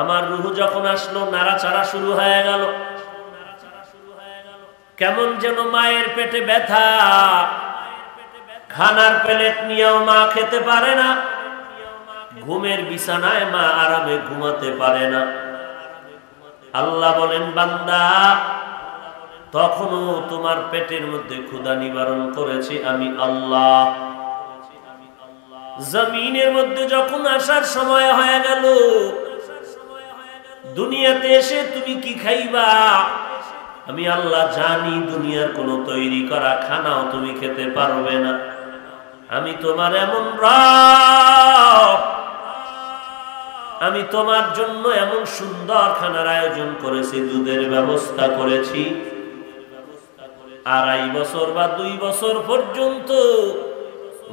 আমার রূহ যখন আসলো নাড়াচাড়া শুরু হয়ে গেল, কেমন যেন মায়ের পেটে ব্যথা, খানার প্লেট নিয়েও মা খেতে পারে না, ঘুমের বিছানায় মা আরামে ঘুমাতে পারে না। আল্লাহ বলেন, বান্দা তখনও তোমার পেটের মধ্যে ক্ষুধা নিবারণ করেছি আমি আল্লাহ। জমিনের মধ্যে যখন আসার সময় হয়ে গেল, দুনিয়াতে এসে তুমি কি খাইবা আমি আল্লাহ জানি। দুনিয়ার কোন তৈরি করা খানাও তুমি খেতে পারবে না। আমি তোমার এমন রব, আমি তোমার জন্য এমন সুন্দর খানার আয়োজন করেছি, দুধের ব্যবস্থা করেছি। 2.5 বছর বা 2 বছর পর্যন্ত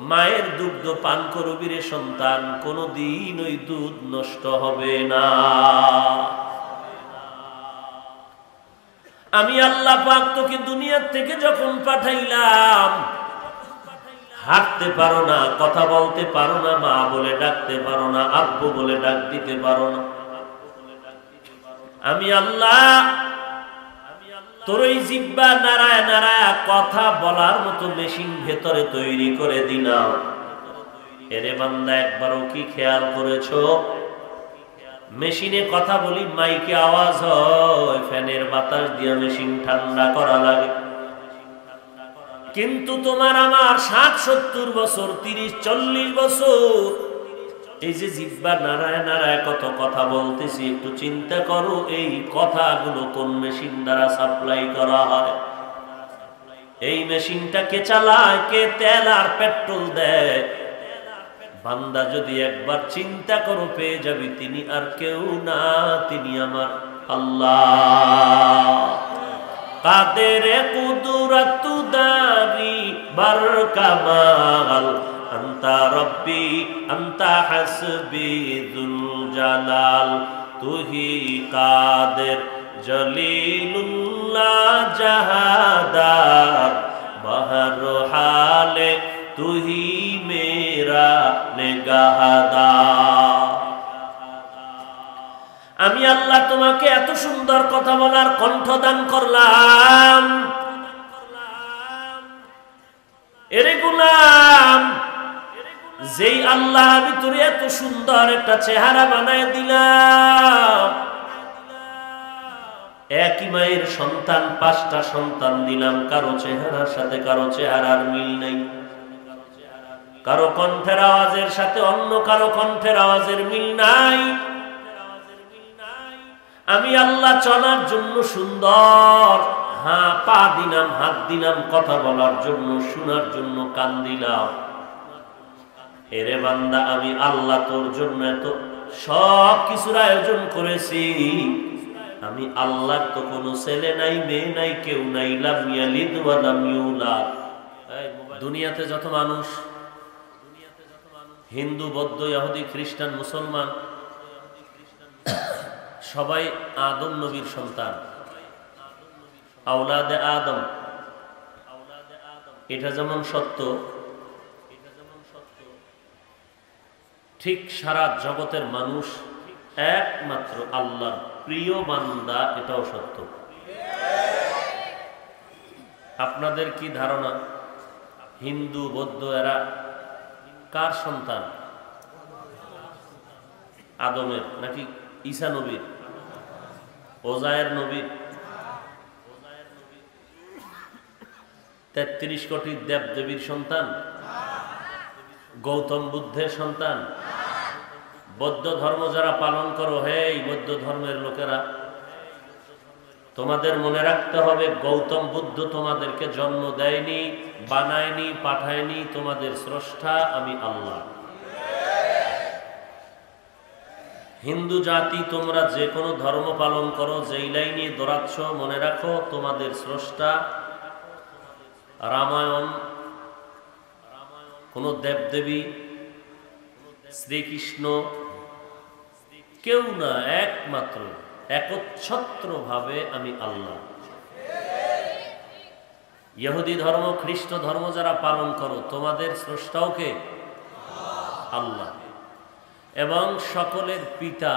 মায়ের দুগ্ধ পান করবি রে সন্তান, কোনদিন ওই দুধ নষ্ট হবে না। আমি আল্লাহ পাক তোকে দুনিয়ার থেকে যখন পাঠাইলাম, হাঁটতে পারো না, কথা বলতে পারো না, মা বলে ডাকতে পারো না, আব্বু বলে ডাক দিতে পারো না। আমি আল্লাহ তোর ওই জিহ্বা নাড়ায় নাড়ায় কথা বলার মতো মেশিন ভেতরে তৈরি করে দিলাম। এরে বান্দা, একবারও কি খেয়াল করেছো মেশিনে কথা বলি, মাইকে আওয়াজ হয়, ফ্যানের বাতাস দিয়ে মেশিন ঠান্ডা করা লাগে। কিন্তু তোমার আমার 60-70 বছর, 30-40 বছর এই যে জিহ্বা নাড়ায় নাড়ায় কত কথা বলতেছি, একটু চিন্তা করো এই কথাগুলো কোন মেশিন দ্বারা সাপ্লাই করা হয়? এই মেশিনটা কে চালায়? কে তেল আর পেট্রোল দেয়? বান্দা যদি একবার চিন্তা করো, পেয়ে যাবি তিনি আর কেউ না, তিনি আমার আল্লাহ। কাদের কুদরত দারি বার কামাল, আন্তা রব্বি আন্তা হাসবি যুল জালাল, তুহি কাদের জলিলুল্লাহ জাহাদার, বহর হালে তুহি মেরা নেগাহদার। আমি আল্লাহ তোমাকে এত সুন্দর কথা বলার কণ্ঠ দান করলাম। এরে গোলাম, যেই আল্লাহ আমি তোর এত সুন্দর একটা চেহারা বানায় দিলাম, একই মায়ের সন্তান 5টা সন্তান দিলাম, কারো চেহারার সাথে কারো চেহারার মিল নেই, কারো কণ্ঠের আওয়াজের সাথে অন্য কারো কণ্ঠের আওয়াজের মিল নাই। আমি আল্লাহ চলার জন্য সুন্দর পা দিলাম, হাত দিলাম, কথা বলার জন্য, শোনার জন্য কান দিলাম। এরে বান্দা, আমি আল্লাহ তোর জন্য এত সব কিছুর আয়োজন করেছি। আমি আল্লাহর তো কোনো ছেলে নাই, মেয়ে নাই, কেউ নাই। লাম ইয়ালিদ ওয়া লাম ইউলাদ। দুনিয়াতে যত মানুষ, হিন্দু, বৌদ্ধ, ইহুদি, খ্রিস্টান, মুসলমান, সবাই আদম নবীর সন্তান, আওলাদে আদম। এটা যেমন সত্য, ঠিক সারা জগতের মানুষ একমাত্র আল্লাহর প্রিয় বান্দা, এটাও সত্য। আপনাদের কি ধারণা হিন্দু, বৌদ্ধ এরা কার সন্তান? আদমের নাকি ঈসা নবীর, ওজায়ের নবীর? 33 কোটি দেব দেবীর সন্তান? গৌতম বুদ্ধের সন্তান? বৌদ্ধ ধর্ম যারা পালন করো, হে বৌদ্ধ ধর্মের লোকেরা, তোমাদের মনে রাখতে হবে গৌতম বুদ্ধ তোমাদেরকে জন্ম দেয়নি, বানায়নি, পাঠায়নি। তোমাদের স্রষ্টা আমি আল্লাহ। হিন্দু জাতি, তোমরা যে কোনো ধর্ম পালন করো, যেই লাইনে দৌড়াচ্ছ, মনে রাখো তোমাদের স্রষ্টা রামায়ণ, কোন দেবদেবী, শ্রীকৃষ্ণ কেউ না, একমাত্র একচ্ছত্র ভাবে আমি আল্লাহ। ইহুদি ধর্ম, খ্রিস্ট ধর্ম যারা পালন করো, তোমাদের স্রষ্টাও কে? আল্লাহ। এবং সকলের পিতা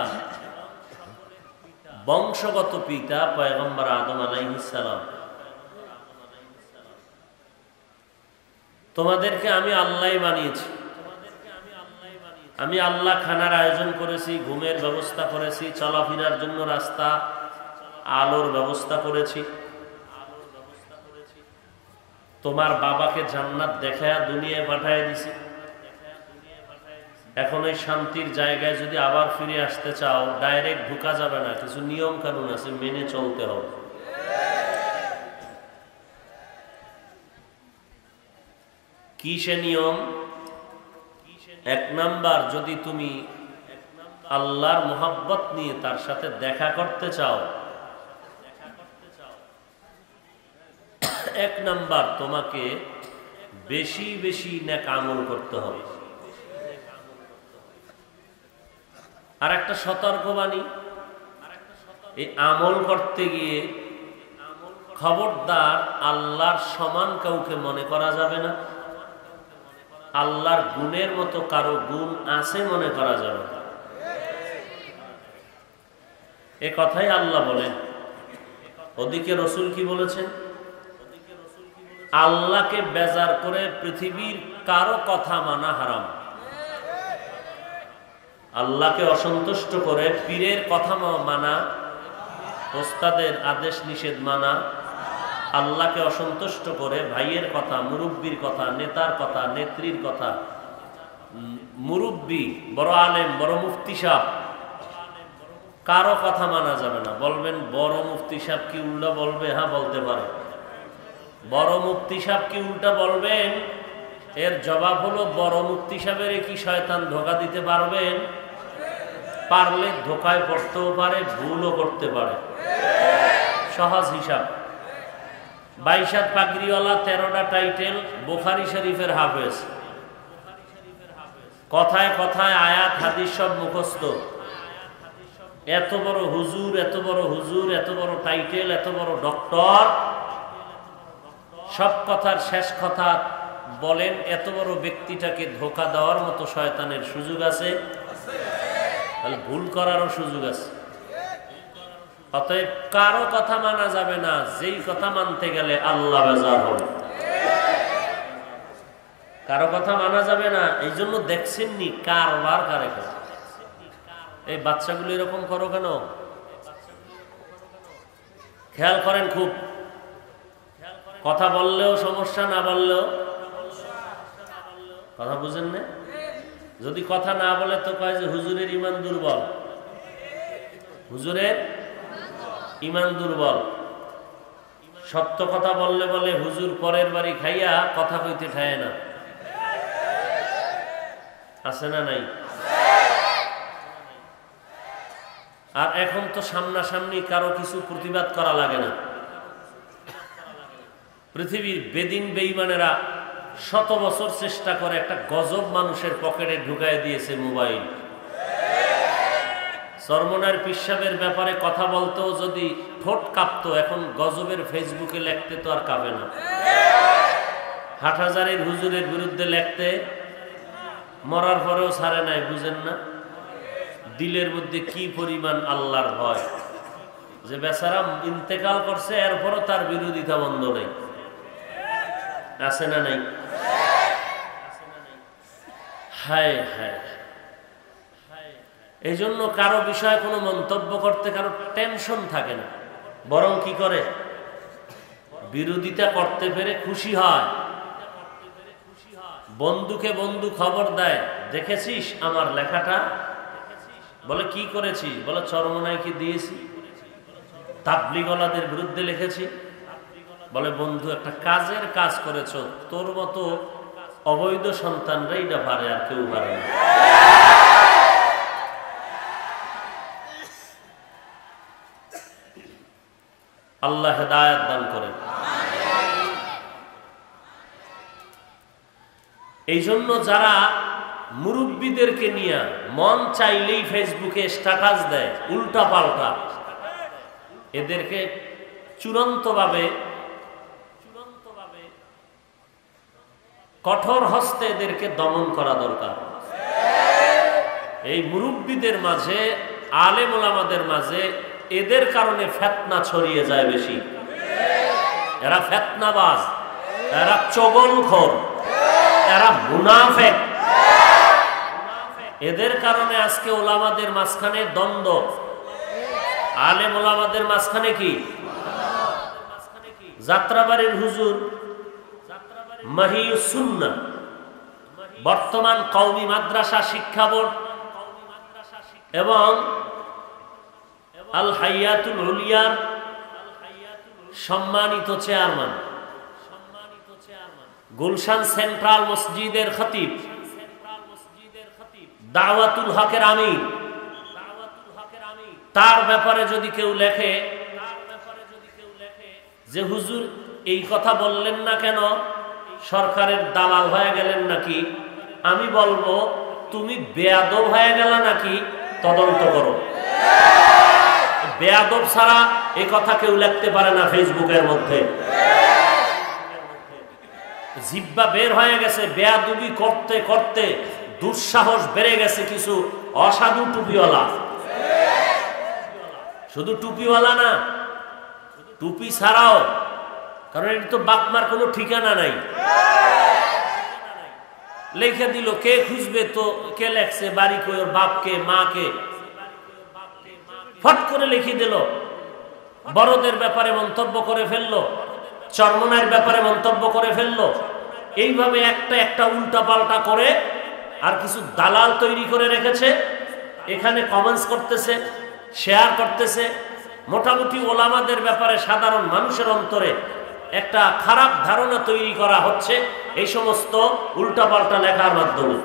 বংশগত পিতা পয়গম্বর আদম আলাইহিস সালাম। তোমাদেরকে আমি আল্লাহই বানিয়েছি। আমি আল্লাহ খানার আয়োজন করেছি, ঘুমের ব্যবস্থা করেছি, চলাফেরার জন্য রাস্তা আলোর ব্যবস্থা করেছি। তোমার বাবাকে জান্নাত দেখায়া দুনিয়ায় পাঠায় দিছি। এখন এই শান্তির জায়গায় যদি আবার ফিরে আসতে চাও, ডাইরেক্ট ঢুকা যাবে না, কিছু নিয়ম কানুন আছে, মেনে চলতে হবে। কি সে নিয়ম? এক নাম্বার, যদি তুমি আল্লাহর মোহাব্বত নিয়ে তার সাথে দেখা করতে চাও, এক নাম্বার তোমাকে বেশি বেশি নেক আমল করতে হবে। আর একটা সতর্কবাণী, এই আমল করতে গিয়ে খবরদার আল্লাহর সমান কাউকে মনে করা যাবে না, আল্লাহর গুণের মতো কারো গুণ আছে মনে করা যাবে না। এ কথাই আল্লাহ বলেন। ওদিকে রসুল কি বলেছেন? আল্লাহকে বেজার করে পৃথিবীর কারো কথা মানা হারাম। আল্লাহকে অসন্তুষ্ট করে পীরের কথা মানা, ওস্তাদের আদেশ নিষেধ মানা, আল্লাহকে অসন্তুষ্ট করে ভাইয়ের কথা, মুরব্বীর কথা, নেতার কথা, নেত্রীর কথা, মুরব্বী, বড় আলেম, বড় মুফতি সাহেব, কারো কথা মানা যাবে না। বলবেন বড় মুফতি সাহেব কি উল্টা বলবে? হ্যাঁ, বলতে পারে। বড় মুফতি সাহেব কি উল্টা বলবেন? এর জবাব হলো, বড় মুফতি সাহেবের কি শয়তান ধোঁকা দিতে পারবেন? পারলে ধোঁকায় পড়তেও পারে, ভুলও করতে পারে। সহজ হিসাব। 22 হাত পাগড়িওয়ালা, 13টা টাইটেল, বুখারী শরীফের হাফেজ, কথায় কথায় আয়াত হাদিস সব মুখস্থ, এত বড় হুজুর, এত বড় হুজুর, এত বড় টাইটেল, এত বড় ডক্টর, সব কথার শেষ কথা বলেন, এত বড় ব্যক্তিটাকে ধোঁকা দেওয়ার মতো শয়তানের সুযোগ আছে? তাহলে ভুল করারও সুযোগ আছে। অতএব কারো কথা মানা যাবে না, যেই কথা মানতে গেলে আল্লাহ বেজার হবে। কারো কথা মানা যাবে না। এই জন্য দেখছেননি কারবার কারে করে। এই বাচ্চাগুলো এরকম করো কেন? খেয়াল করেন খুব। কথা বললেও সমস্যা, না বললেও কথা বুঝেন না। যদি কথা না বলে তো কয় যে হুজুরের ইমান দুর্বল, হুজুরের ইমান দুর্বল। সত্য কথা বললে বলে হুজুর পরের বাড়ি খাইয়া কথা কইতে খায় না। আছে না নাই? আর এখন তো সামনাসামনি কারো কিছু প্রতিবাদ করা লাগে না। পৃথিবীর বেদিন বেঈমানেরা শত বছর চেষ্টা করে একটা গজব মানুষের পকেটে ঢুকায় দিয়েছে, মোবাইল। চরমনার পিসাবের ব্যাপারে কথা বলতেও যদি ঠোঁট কাঁপতো, এখন গজবের ফেসবুকে লেখতে তো আর কাঁপে না। হাটহাজারীর হুজুরের বিরুদ্ধে লেখতে মরার পরেও ছাড়ে নাই, বুঝেন না? দিলের মধ্যে কি পরিমাণ আল্লাহর ভয়, যে বেচারা ইন্তেকাল করছে এরপরও তার বিরোধিতা বন্ধ নেই। আছে না নাই? হায় হায়। এই জন্য কারো বিষয়ে কোনো মন্তব্য করতে কারো টেনশন থাকে না, বরং কি করে? বিরোধিতা করতে পেরে খুশি হয়। বন্ধুকে বন্ধু খবর দেয়, দেখেছিস আমার লেখাটা? বলে কি করেছি? বলে চরমনায় কি দিয়েছি, তাবলীগওয়ালাদের বিরুদ্ধে লিখেছি। বলে বন্ধু একটা কাজের কাজ করেছ, তোর মতো অবৈধ সন্তানরা এটা পারে, আর কেউ পারে না। আল্লাহ হেদায়েত দান করেন। এই জন্য যারা মুরব্বীদেরকে নিয়ে মন চাইলেই ফেসবুকে স্ট্যাটাস দেয় উল্টা পাল্টা, এদেরকে চূড়ান্তভাবে কঠোর হস্তে এদেরকে দমন করা দরকার। এই মুরব্বীদের মাঝে, আলেম ওলামাদের মাঝে এদের কারণে ফিতনা ছড়িয়ে যায় বেশি। এরা ফিতনাবাজ, এরা চগলখোর, এরা মুনাফিক। এদের কারণে আজকে ওলামাদের মাঝখানে দ্বন্দ্ব, আলেম ওলামাদের মাঝখানে কি? যাত্রাবাড়ির হুজুর মাহিউস সুন্নাহ, বর্তমান কওমি মাদ্রাসা শিক্ষা বোর্ড এবং আল হাইয়াতুল উলিয়ার সম্মানিত চেয়ারম্যান, গুলশান সেন্ট্রাল মসজিদের খতিব, দাওয়াতুল হকের আমির, তার ব্যাপারে যদি কেউ লেখে যে হুজুর এই কথা বললেন না কেন, সরকারের দালাল হয়ে গেলেন নাকি, আমি বলবো তুমি বেয়াদব হয়ে গেল নাকি, তদন্ত করো। বেয়াদব ছাড়া এই কথা কেউ লিখতে পারে না ফেসবুকের মধ্যে। জিহ্বা বের হয়ে গেছে, বেয়াদবি করতে করতে দুঃসাহস বেড়ে গেছে কিছু অসাধু টুপিওয়ালা। শুধু টুপিওয়ালা না, টুপি ছাড়াও, কারণ এটা তো বাপমার কোনো ঠিকানা নাই। লিখে দিল, কে খুঁজবে তো, কে লেখছে, বাড়ি কই, ওর বাপকে মাকে, ফট করে লিখে দিল। বড়দের ব্যাপারে মন্তব্য করে ফেললো, চরমনার ব্যাপারে মন্তব্য করে ফেললো। এইভাবে একটা একটা উল্টা পাল্টা করে আর কিছু দালাল তৈরি করে রেখেছে, এখানে কমেন্টস করতেছে, শেয়ার করতেছে। মোটামুটি ওলামাদের ব্যাপারে সাধারণ মানুষের অন্তরে একটা খারাপ ধারণা তৈরি করা হচ্ছে এই সমস্ত উল্টাপাল্টা লেখার মাধ্যমে।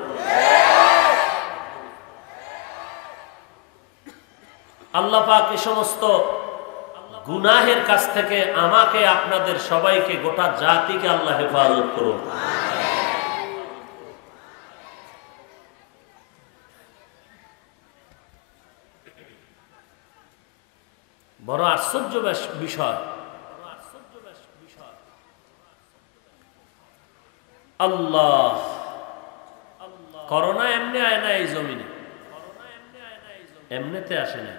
আল্লাহ পাক এই সমস্ত গুনাহের কাছ থেকে আমাকে, আপনাদের সবাইকে, গোটা জাতিকে আল্লাহ হেফাজত করুন। বড় আশ্চর্য বিষয়, আল্লাহ, করোনা এমনি আয় না এই জমিনে, এমনিতে আসে না।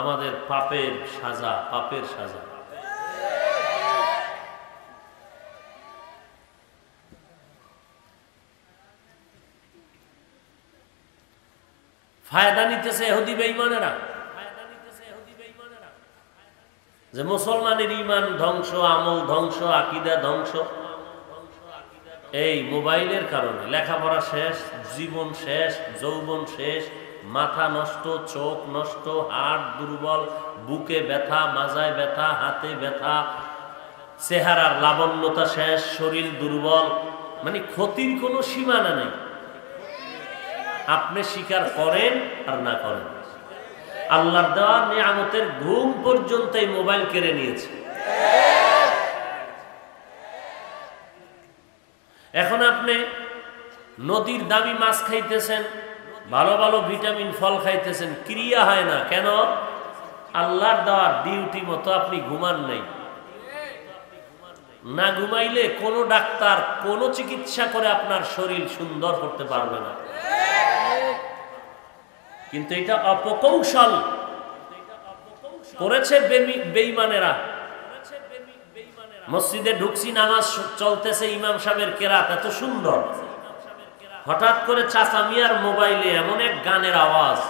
আমাদের পাপের সাজা, পাপের সাজা। ফায়দা নিতেছে ইহুদি বেঈমানেরা, যে মুসলমানের ঈমান ধ্বংস, আমল ধ্বংস, আকীদা ধ্বংস। এই মোবাইলের কারণে লেখাপড়া শেষ, জীবন শেষ, যৌবন শেষ, মাথা নষ্ট, চোখ নষ্ট, হাড় দুর্বল, বুকে ব্যথা, মাজায় ব্যথা, হাতে ব্যথা, চেহারার লাবণ্যতা শেষ, শরীর দুর্বল। মানে ক্ষতির কোনো সীমানা নেই। আপনি স্বীকার করেন আর না করেন, আল্লাহর দেওয়া নিয়ামতের ঘুম পর্যন্ত এই মোবাইল কেড়ে নিয়েছে। এখন আপনি নদীর দামি মাছ খাইতেছেন, ভালো ভালো ভিটামিন ফল খাইতেছেন, ক্রিয়া হয় না কেন? আল্লাহর দেওয়া ডিউটি মতো আপনি ঘুমান নাই। না ঘুমাইলে কোনো ডাক্তার কোনো চিকিৎসা করে আপনার শরীর সুন্দর করতে পারবে না। কিন্তু এটা অপকৌশল করেছে বেঈমানেরা। মসজিদে ঢুকছি, নামাজ চলতেছে, ইমাম সাহেবের কেরাত এত সুন্দর, হঠাৎ করে চাচা মিয়ার মোবাইলে এমন এক গানের আওয়াজ,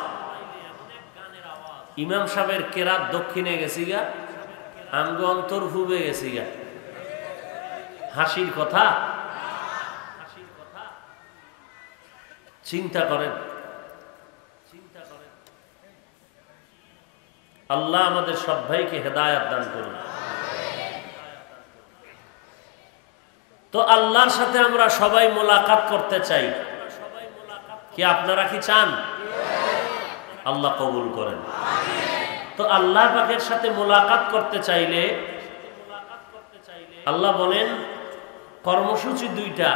ইমাম সাহেবের কেরাত দক্ষিণে গেছি গা, আমগো অন্তর ফুবে গেছি গা। হাসির কথা, চিন্তা করেন। আল্লাহ আমাদের সব ভাইকে হেদায়েত দান করুন। তো আল্লাহর সাথে আমরা সবাই মোলাকাত করতে চাই, কি আপনারা কি চান? আল্লাহ কবুল করেন। তো আল্লাহ পাকের সাথে মোলাকাত করতে চাইলে আল্লাহ বলেন কর্মসূচি দুইটা,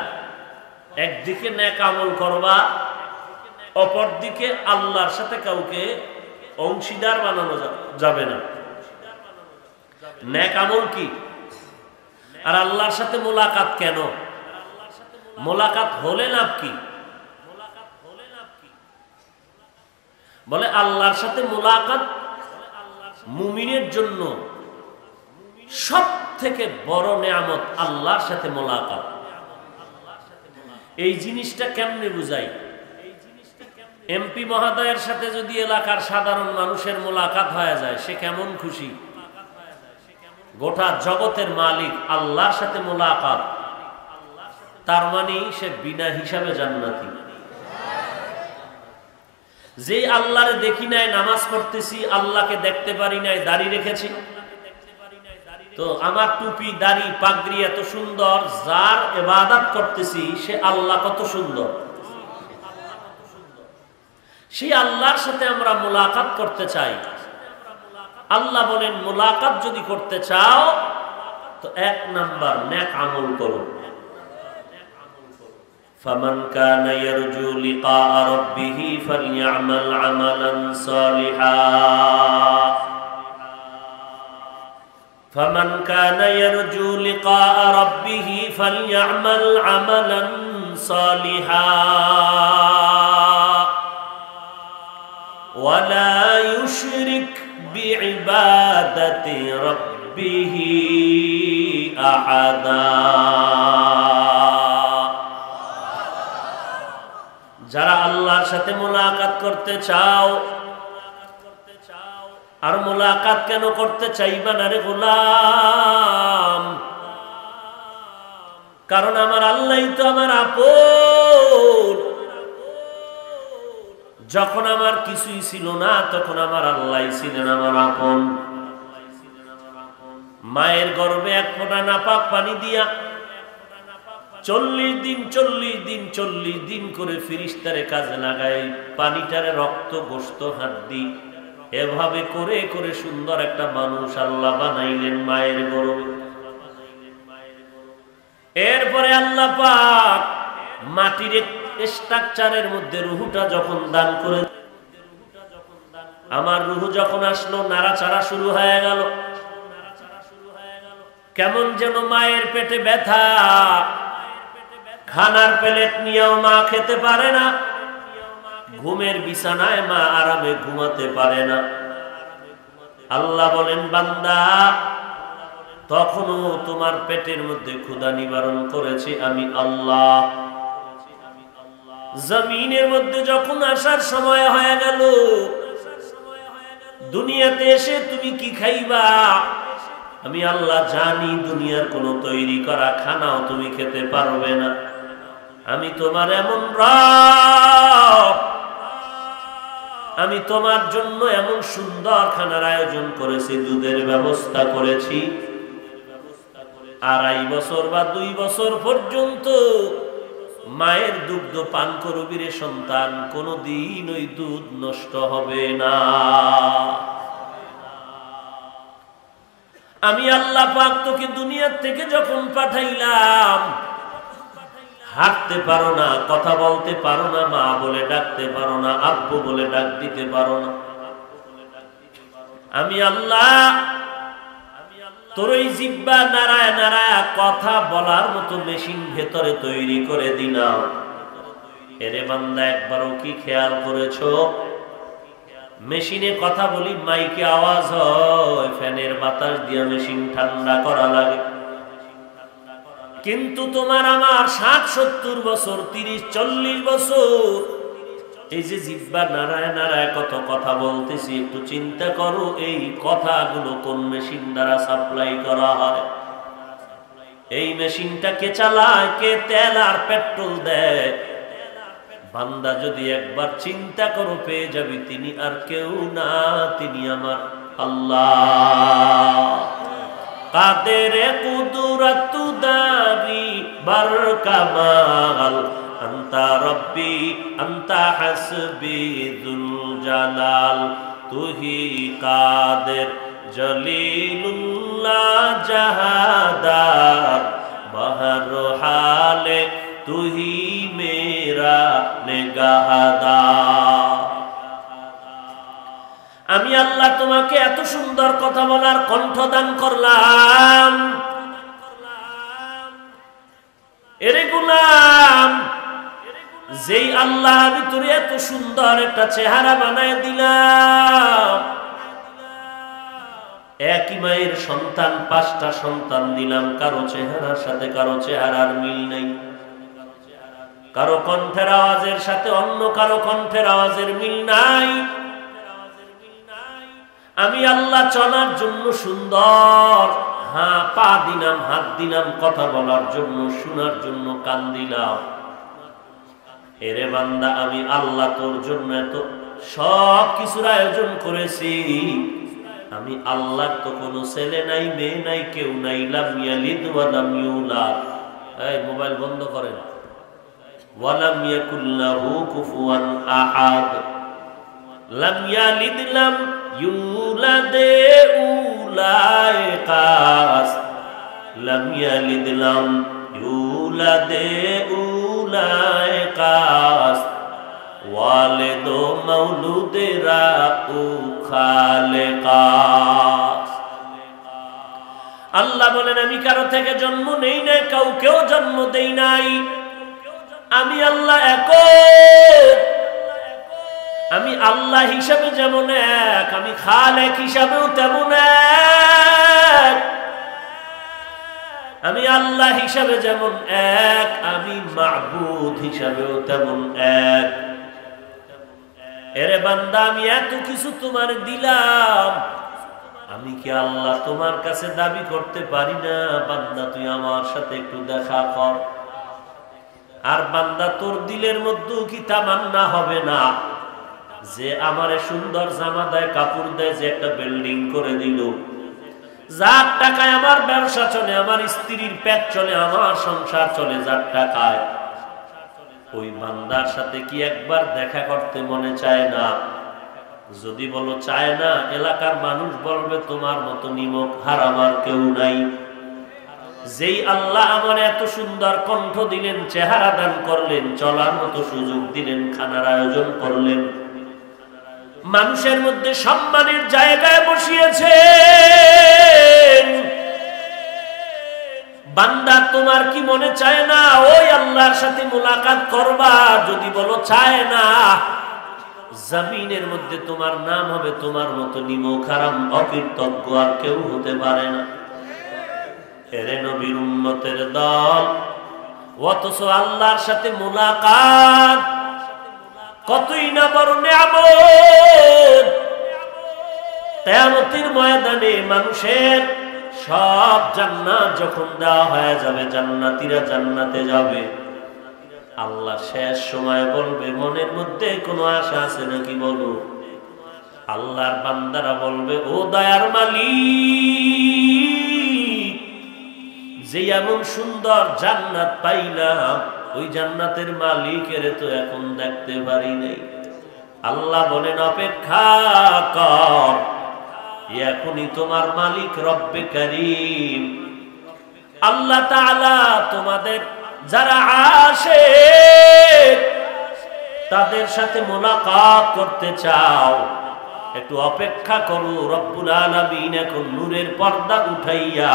একদিকে নেক আমল করবা, অপরদিকে আল্লাহর সাথে কাউকে অংশীদার বানানো যাবে না। নেক আমল কি আর আল্লাহর সাথে মোলাকাত কেন? মোলাকাত হলে লাভ কি? বলে আল্লাহর সাথে মোলাকাত মুমিনের জন্য সব থেকে বড় নেয়ামত, আল্লাহর সাথে মোলাকাত। এই জিনিসটা কেমনে বুঝাই? এমপি মহোদয়ের সাথে যদি এলাকার সাধারণ মানুষের মোলাকাত হয়ে যায়, সে কেমন খুশি। গোটা জগতের মালিক আল্লাহর সাথে মোলাকাত, তার মানে সে বিনা হিসাবে জান্নাতি। যে আল্লাহরে দেখি নাই, নামাজ পড়তেছি, আল্লাহকে দেখতে পারি নাই, দাড়ি রেখেছি, তো আমার টুপি দাড়ি পাগড়ি এত সুন্দর, যার ইবাদত করতেছি সে আল্লাহ কত সুন্দর। সেই আল্লাহর সাথে আমরা মোলাকাত করতে চাই। আল্লাহ বলেন মোলাকাত যদি করতে চাও তো এক নাম্বার নেক আমল করো। ফামান কানা ইয়ারজু লিকা রাব্বিহি ফালইআমাল আমালান সালিহা। ফামান কানা ইয়ারজু লিকা রাব্বিহি ফালইআমাল আমালান সালিহা ওয়ালা ইউশরিক বিইবাদাতি রাব্বিহি আহাদা। যারা আল্লাহর সাথে মোলাকাত করতে চাও, আর মোলাকাত কেন করতে চাইবা না রে গোলাম? কারণ আমার আল্লাহই তো আমার আপন। যখন আমার কিছুই ছিল না তখন আমার আল্লাহই ছিলেন আমার আপন। মায়ের গর্ভে এক ফোঁটা নাপাক পানি দিয়া 40 দিন করে ফিরিস্তারে কাজে লাগাই, পানিটারে রক্ত গোশত হাড্ডি এভাবে করে করে সুন্দর একটা মানুষ আল্লাহ বানাইলেন মায়ের গর্ভে। এরপরে আল্লাহ পাক মাটির স্ট্রাকচারের মধ্যে রুহুটা যখন দান করে, আমার রুহু যখন আসলো নাড়াচাড়া শুরু হয়ে গেল। কেমন যেন মায়ের পেটে ব্যথা, খানার প্লেট নিয়েও মা খেতে পারে না, ঘুমের বিছানায় মা আরামে ঘুমাতে পারে না। আল্লাহ বলেন বান্দা, তখনও তোমার পেটের মধ্যে ক্ষুধা নিবারণ করেছি আমি আল্লাহ। জমিনের মধ্যে যখন আসার সময় হয়ে গেল, দুনিয়াতে এসে তুমি কি খাইবা আমি আল্লাহ জানি। দুনিয়ার কোনো তৈরি করা খানাও তুমি খেতে পারবে না। আমি তোমার এমন রব, আমি তোমার জন্য এমন সুন্দর খানার আয়োজন করেছি, দুধের ব্যবস্থা করেছি। 2.5 বছর বা 2 বছর পর্যন্ত মায়ের দুগ্ধ পান করবি রে সন্তান, কোনদিন ওই দুধ নষ্ট হবে না। আমি আল্লাহ পাক তোকে দুনিয়ার থেকে যখন পাঠাইলাম, হাঁটতে পারো না, কথা বলতে পারো না, মা বলে ডাকতে পারো না, আব্বু বলে ডাক দিতে পারো না। আমি আল্লাহ তোর ওই জিহ্বা নাড়ায় নাড়ায় কথা বলার মতো মেশিন ভেতরে তৈরি করে দিলাম। এরে বান্দা, একবারও কি খেয়াল করেছো মেশিনে কথা বলি, মাইকে আওয়াজ হয়, ফ্যানের বাতাস দিয়ে মেশিন ঠান্ডা করা লাগে। কিন্তু তোমার আমার 60-70 বছর, 30-40 বছর এই যে জিহ্বা নাড়ায় নাড়ায় কত কথা বলতেছি, একটু চিন্তা করো এই কথাগুলো কোন মেশিন দ্বারা সাপ্লাই করা হয়? এই মেশিনটা কে চালায়? কে তেল আর পেট্রোল দেয়? বান্দা যদি একবার চিন্তা করো, পেয়ে যাবি তিনি আর কেউ না, তিনি আমার আল্লাহ। কাদের কুদরত দারি বার কামাল, আন্তা রব্বি আন্তা হাসবি যুল জালাল, তুহি কাদের জলিলুল্লাহ জাহাদার, বহর হালে তুহি মেরা নেগাহদার। আমি আল্লাহ তোমাকে এত সুন্দর কথা বলার কণ্ঠ দান করলাম। এরে গোলাম, যেই আল্লাহ আমি তোর এত সুন্দর একটা চেহারা বানায় দিলাম, একই মায়ের সন্তান, 5টা সন্তান দিলাম, কারো চেহারার সাথে কারো চেহারার মিল নেই, কারো কণ্ঠের আওয়াজের সাথে অন্য কারো কণ্ঠের আওয়াজের মিল নাই। আমি আল্লাহ চলার জন্য সুন্দর, হ্যাঁ পা দিলাম, হাত দিলাম, কথা বলার জন্য, শোনার জন্য কান দিলাম। এরে বান্দা, আমি আল্লাহ তোর জন্য এত সব কিছুর আয়োজন করেছি। আমি আল্লাহর তো কোনো ছেলে নাই, মেয়ে নাই, কেউ নাই। লাম ইয়ালিদ ওয়া লাম ইউলাদ। এই মোবাইল বন্ধ করেন। ওয়া লাম ইয়াকুল লাহু কুফুয়ান আহাদ। লাম ইয়ালিদ লাম ইউলাদ উলাইকাস। লাম ইয়ালিদ লাম ইউলাদ উলাইকাস। ওয়ালিদ মাউলুদেরা উ খালেকাস। আল্লাহ বলেন আমি কারো থেকে জন্ম নেই নাই, কাউকেও জন্ম দেই নাই। আমি আল্লাহ একক। আমি আল্লাহ হিসাবে যেমন এক, আমি খালেক হিসাবেও তেমন এক। আমি আল্লাহ হিসাবে যেমন এক, আমি মাবুদ হিসাবেও তেমন এক। এরে বান্দা, আমি এত কিছু তোমার দিলাম, আমি কি আল্লাহ তোমার কাছে দাবি করতে পারি না বান্দা তুই আমার সাথে একটু দেখা কর? আর বান্দা তোর দিলের মধ্যেও কি তামান্না হবে না যে আমারে সুন্দর জামা দেয়, কাপড় দেয়, যে একটা বিল্ডিং করে দিল, যার টাকায় আমার ব্যবসা চলে, আমার স্ত্রীর পেট চলে, আমার সংসার চলে, যার টাকায়, ওই বান্দার সাথে কি একবার দেখা করতে মনে চায় না? যদি বলো চায় না, এলাকার মানুষ বলবে তোমার মতো নিমক হারাম আর কেউ নাই। যেই আল্লাহ আমার এত সুন্দর কণ্ঠ দিলেন, চেহারা দান করলেন, চলার মতো সুযোগ দিলেন, খানার আয়োজন করলেন, মানুষের মধ্যে সম্মানের জায়গায় বসিয়েছেন, বান্দা তোমার কি মনে চায় না ওই আল্লাহর সাথে মোলাকাত করবা? যদি বলো চায় না, জমিনের মধ্যে তোমার নাম হবে তোমার মতো নিমক হারাম অকৃতজ্ঞ আর কেউ হতে পারে না। এরে নবীর উম্মতের দল, অথচ আল্লাহর সাথে মোলাকাত কতই না বড় নিয়ামত। কিয়ামতের ময়দানে মানুষের সব জান্নাত যখন দেওয়া হয়ে যাবে, জান্নাতীরা জান্নাতে যাবে, আল্লাহ শেষ সময় বলবে মনের মধ্যে কোনো আশা আছে নাকি বলো? আল্লাহর বান্দারা বলবে ও দয়ার মালিক, যে এমন সুন্দর জান্নাত পাইলাম, ওই জান্নাতের মালিকের তো এখন দেখতে পারি নাই। আল্লাহ বলেন অপেক্ষা কর, এখনই তোমার মালিক রব্বে কারীম আল্লাহ তাআলা তোমাদের যারা আশিক তাদের সাথে মোলাকাত করতে চাও, একটু অপেক্ষা করো। রব্বুল আলামিন এখন নূরের পর্দা উঠাইয়া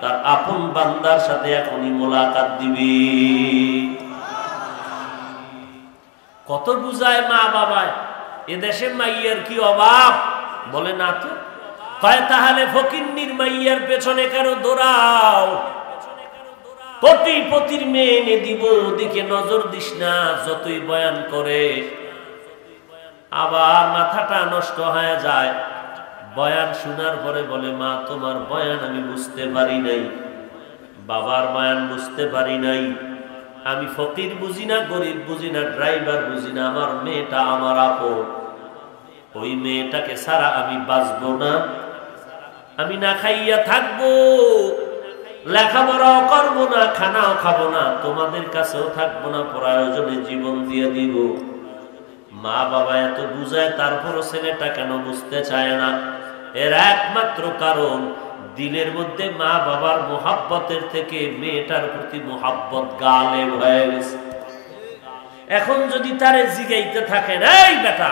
তার আপন বান্দার সাথে এখনই মোলাকাত দিবে। কত বুঝায় মা বাবায়, এদেশে মাইয়ার কি অভাব? বলে না তো। কয় তাহলে ফকিন্নির মাইয়ার পেছনে কেন দৌড়াও? কোটিপতির মেয়ে এনে দিব, ওদিকে নজর দিস না। যতই বয়ান করে আবার মাথাটা নষ্ট হয়ে যায়। বয়ান শোনার পরে বলে মা তোমার বয়ান আমি বুঝতে পারি নাই, বাবার বয়ান বুঝতে পারি নাই, আমি ফকির বুঝি না, গরিব বুঝি না, ড্রাইভার বুঝি না, আমার মেয়েটা আমার আপন, ওই মেয়েটাকে ছাড়া আমি বাঁচবো না, আমি না খাইয়া থাকবো, লেখাপড়াও করবো না, খানাও খাবো না, তোমাদের কাছেও থাকবো না, প্রয়োজনে জীবন দিয়ে দিব। মা বাবা এত বুঝায়, তারপরও ছেলেটা কেন বুঝতে চায় না? এর একমাত্র কারণ দিলের মধ্যে মা বাবার মোহাব্বতের থেকে মেয়েটার প্রতি মোহাব্বত গালেব হয়ে গেছে। এখন যদি তারে জিগাইতে থাকেন এই বেটা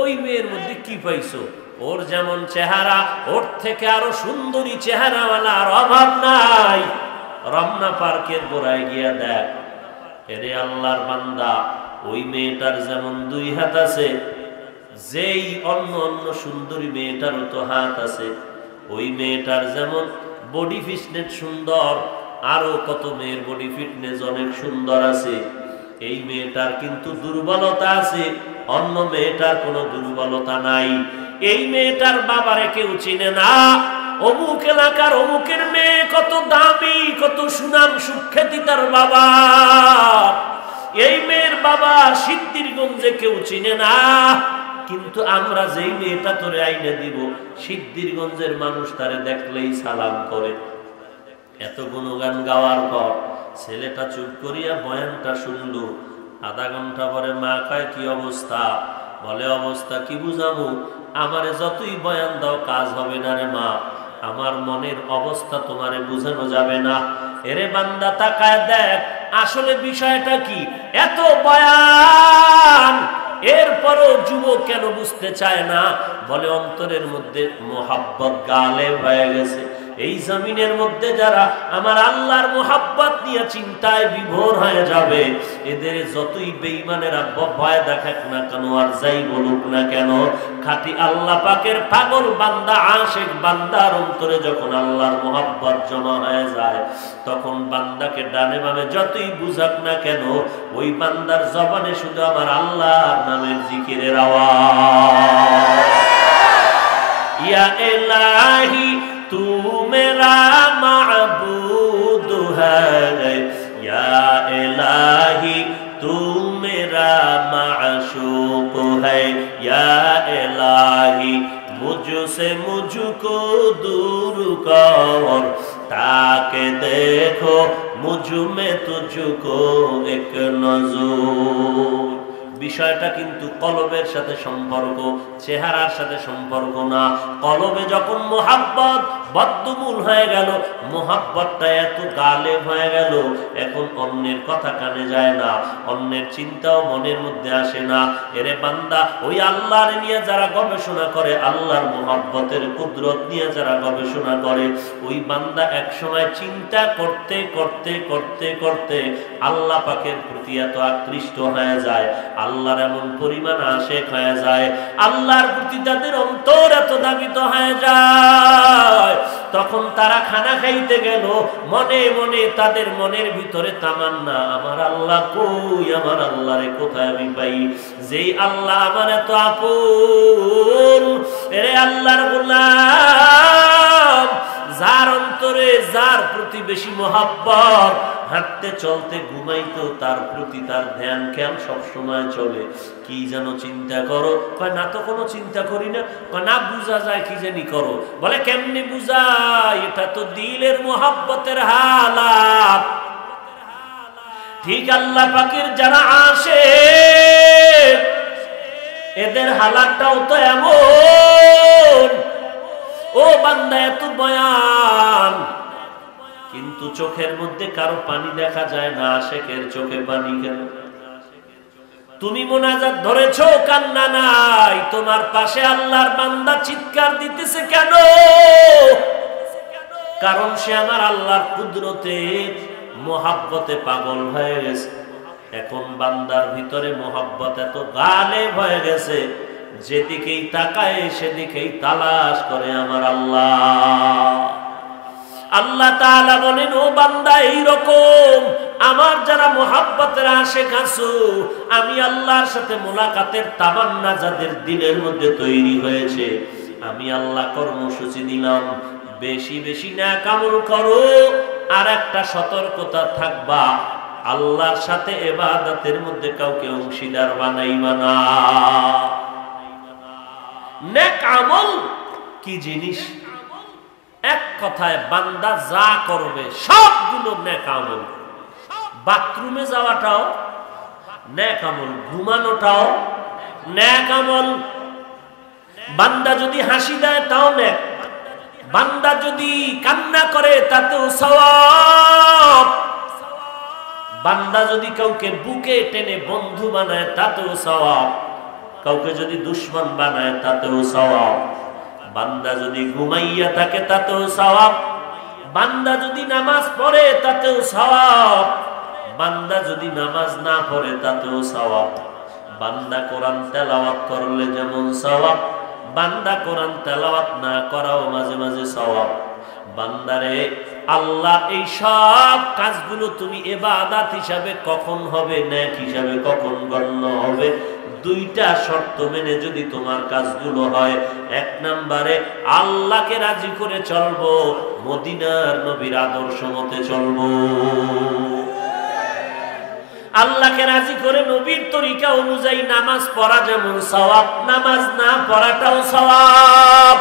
ওই মেয়ের মধ্যে কি পাইছো, ওর যেমন চেহারা ওর থেকে আরো সুন্দরী চেহারাওয়ালা আর অভাব নাই, রমনা পার্কের গোড়ায় গিয়া দেখ। এরে আল্লাহর বান্দা, ওই মেয়েটার যেমন 2 হাত আছে, যেই অন্য অন্য সুন্দরী মেয়েটারও তো হাত আছে, ওই মেয়েটার যেমন বডি ফিটনেস সুন্দর, আরো কত মেয়ের বডি ফিটনেস অনেক সুন্দর আছে। এই মেয়েটার কিন্তু দুর্বলতা আছে, অন্য মেয়েটার কোনো দুর্বলতা নাই। এই মেয়েটার বাবারে কেউ চিনে না, অমুক এলাকার অমুকের মেয়ে কত দামি, কত সুনাম সুখ্যাতি তার বাবা। এই মেয়ের বাবা সিদ্ধিরগঞ্জে কেউ চিনে না, কিন্তু আমরা যেই মেয়েটা তোরে আইনে দিব, সিদ্ধিরগঞ্জের মানুষ তারে দেখলেই সালাম করে। এত গুণগান গাওয়ার পর ছেলেটা চুপ করিয়া বয়ানটা শুনলো। আধা ঘন্টা পরে মা কয়, কি অবস্থা? বলে, অবস্থা কি বুঝাবো, আমারে যতই বয়ান দাও কাজ হবে না রে মা, আমার মনের অবস্থা তোমারে বুঝানো যাবে না। এরে বান্দা তাকায় দেখ আসলে বিষয়টা কি। এত বয়ান এরপরও যুবক কেন বুঝতে চায় না? বলে, অন্তরের মধ্যে মোহাব্বত গালেব হয়ে গেছে। এই জমিনের মধ্যে যারা আমার আল্লাহর মোহাব্বত নিয়ে চিন্তায় বিভোর হয়ে যাবে, এদের যতই বেঈমানেরা ভয় দেখাক না কেন, আর যাই বলুক না কেন, খাঁটি আল্লাহ পাকের পাগল বান্দা আশিক বান্দার অন্তরে যখন আল্লাহর মোহাব্বত জমা হয়ে যায়, তখন বান্দাকে ডানে বামে যতই বুঝাক না কেন, ওই বান্দার জবানে শুধু আমার আল্লাহর নামের জিকিরের আওয়াজ। ইয়া ইলাহি तू मेरा माबूद है, या इलाही तू मेरा माशूक है, या इलाही मुझसे मुझको दूर कर, ताके देखो मुझ में तुझको एक नजर। বিষয়টা কিন্তু কলবের সাথে সম্পর্ক, চেহারার সাথে সম্পর্ক না। কলবে যখন মোহাব্বত বদ্ধমূল হয়ে গেল, মোহাব্বতটা এত গালেব হয়ে গেল, এখন অন্যের কথা কানে যায় না, অন্যের চিন্তাও মনের মধ্যে আসে না। এরে বান্দা, ওই আল্লাহর নিয়ে যারা গবেষণা করে, আল্লাহর মোহাব্বতের কুদরত নিয়ে যারা গবেষণা করে, ওই বান্দা এক সময় চিন্তা করতে করতে করতে করতে আল্লাহ পাকের প্রতি এত আকৃষ্ট হয়ে যায়, আল্লাহর এমন পরিমাণ আশিক হয়ে যায়, আল্লাহর প্রতি তাদের অন্তর এত দাবিত হয়ে যায়, তখন তারা খানা খাইতে গেল, মনে মনে তাদের মনের ভিতরে তামান্না, আমার আল্লাহ কই, আমার আল্লাহরে কোথায় আমি পাই? যেই আল্লাহ আমার এত আপন, এরে আল্লাহর গোলাম, যার অন্তরে যার প্রতি বেশি মোহাব্বত, হাঁটতে চলতে ঘুমাইতেও তার প্রতি তার ধ্যান খেয়াল সবসময় চলে। কি যেন চিন্তা করো? কয় না তো কোনো চিন্তা করি না। কয় না, বুঝা যায় কি জানি করো। বলে, কেমনি বুঝায়? এটা তো দিলের মোহাব্বতের হালাত। ঠিক আল্লাহ পাকের যারা আসে, এদের হালাতটাও তো এমন। ও বান্দা, এত বয়ান, কিন্তু চোখের মধ্যে কারো পানি দেখা যায় না। আশিকের চোখে পানি কেন? তুমি মোনাজাত ধরেছো, কান্না নাই। তোমার পাশে আল্লাহর বান্দা চিৎকার দিতেছে কেন? কারণ সে আমার আল্লাহর কুদরতে মোহাব্বতে পাগল হয়ে গেছে। এখন বান্দার ভিতরে মোহাব্বত এত গালেব হয়ে গেছে, যেদিকেই তাকায় সেদিকেই তালাশ করে আমার আল্লাহ। আল্লাহ তাআলা বলেন, ও বান্দা, এইরকম আমার যারা মোহাব্বতের আশিক আছো, আমি আল্লাহর সাথে মোলাকাতের তামান্না যাদের দিলের মধ্যে তৈরি হয়েছে, আমি আল্লাহ কর্মসূচি দিলাম, বেশি বেশি নেক আমল করো। আর একটা সতর্কতা থাকবা, আল্লাহর সাথে ইবাদতের মধ্যে কাউকে অংশীদার বানাইবা না। নেক আমল কি জিনিস? এক কথায় বান্দা যা করবে সবগুলো নেক আমল। বাথরুমে যাওয়াটাও নেক আমল, ঘুমানোটাও নেক আমল। বান্দা যদি হাসি দেয় তাও নেক, বান্দা যদি কান্না করে তাতেও সওয়াব, বান্দা যদি কাউকে বুকে টেনে বন্ধু বানায় তাতেও সওয়াব, কাউকে যদি দুশমন বানায় তাতেও সওয়াব, বান্দা যদি ঘুমাইয়া থাকে তাতেও সওয়াব, বান্দা যদি নামাজ পড়ে তাতেও সওয়াব, বান্দা যদি নামাজ না পড়ে তাতেও সওয়াব, বান্দা কোরআন তেলাওয়াত করলে যেমন সওয়াব, বান্দা কোরআন তেলাওয়াত না করাও মাঝে মাঝে সওয়াব। বান্দারে আল্লাহ এই সব কাজগুলো তুমি ইবাদত হিসাবে কখন হবে, নেক হিসাবে কখন গণ্য হবে? দুইটা শর্ত মেনে যদি তোমার কাজগুলো হয়। এক নম্বরে আল্লাহকে রাজি করে চলবো, মদিনার নবীর আদর্শ মতে চলবো। আল্লাহকে রাজি করে নবীর তরিকা অনুযায়ী নামাজ পড়া যেমন সওয়াব, নামাজ না পড়াটাও সওয়াব।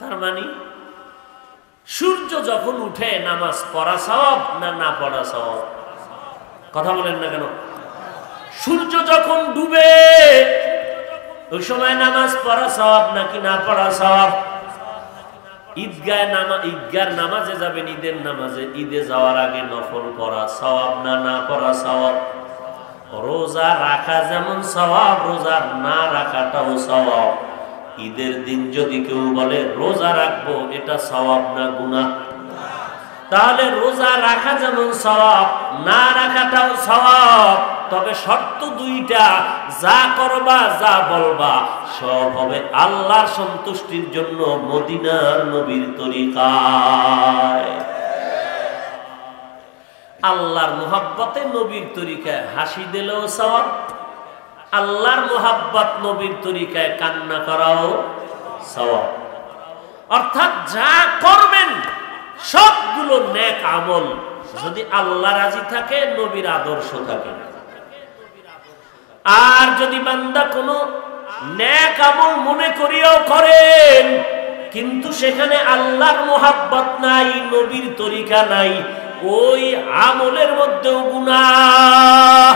তার মানে সূর্য যখন উঠে নামাজ পড়া সওয়াব না না পড়া সওয়াব? কথা বলেন না কেন? সূর্য যখন ডুবে ওই সময় নামাজ পড়া সওয়াব নাকি না পড়া সওয়াব? ঈদগার নামাজে যাবেন, ঈদের নামাজে, ঈদে যাওয়ার আগে নফল পড়া সওয়াব না না পড়া সওয়াব? রোজা রাখা যেমন সওয়াব, রোজা না রাখাটাও সওয়াব। ঈদের দিন যদি কেউ বলে রোজা রাখবো, এটা সওয়াব না গুনাহ? তাহলে রোজা রাখা যেমন সওয়াব, না রাখাটাও সওয়াব। তবে শর্ত দুইটা, যা করবা যা বলবা সব হবে আল্লাহর সন্তুষ্টির জন্য, মদিনার নবীর তরিকায়। আল্লাহর মুহাব্বতে নবীর তরিকায় হাসি দিলেও সওয়াব, আল্লাহর মুহাব্বত নবীর তরিকায় কান্না করাও সওয়াব। অর্থাৎ যা করবেন সবগুলো নেক আমল, যদি আল্লাহ রাজি থাকে, নবীর আদর্শ থাকে। আর যদি বান্দা কোনো নেক আমল মনে করিয়াও করেন, কিন্তু সেখানে আল্লাহর মুহাব্বত নাই, নবীর তরিকা নাই, ওই আমলের মধ্যেও গুনাহ।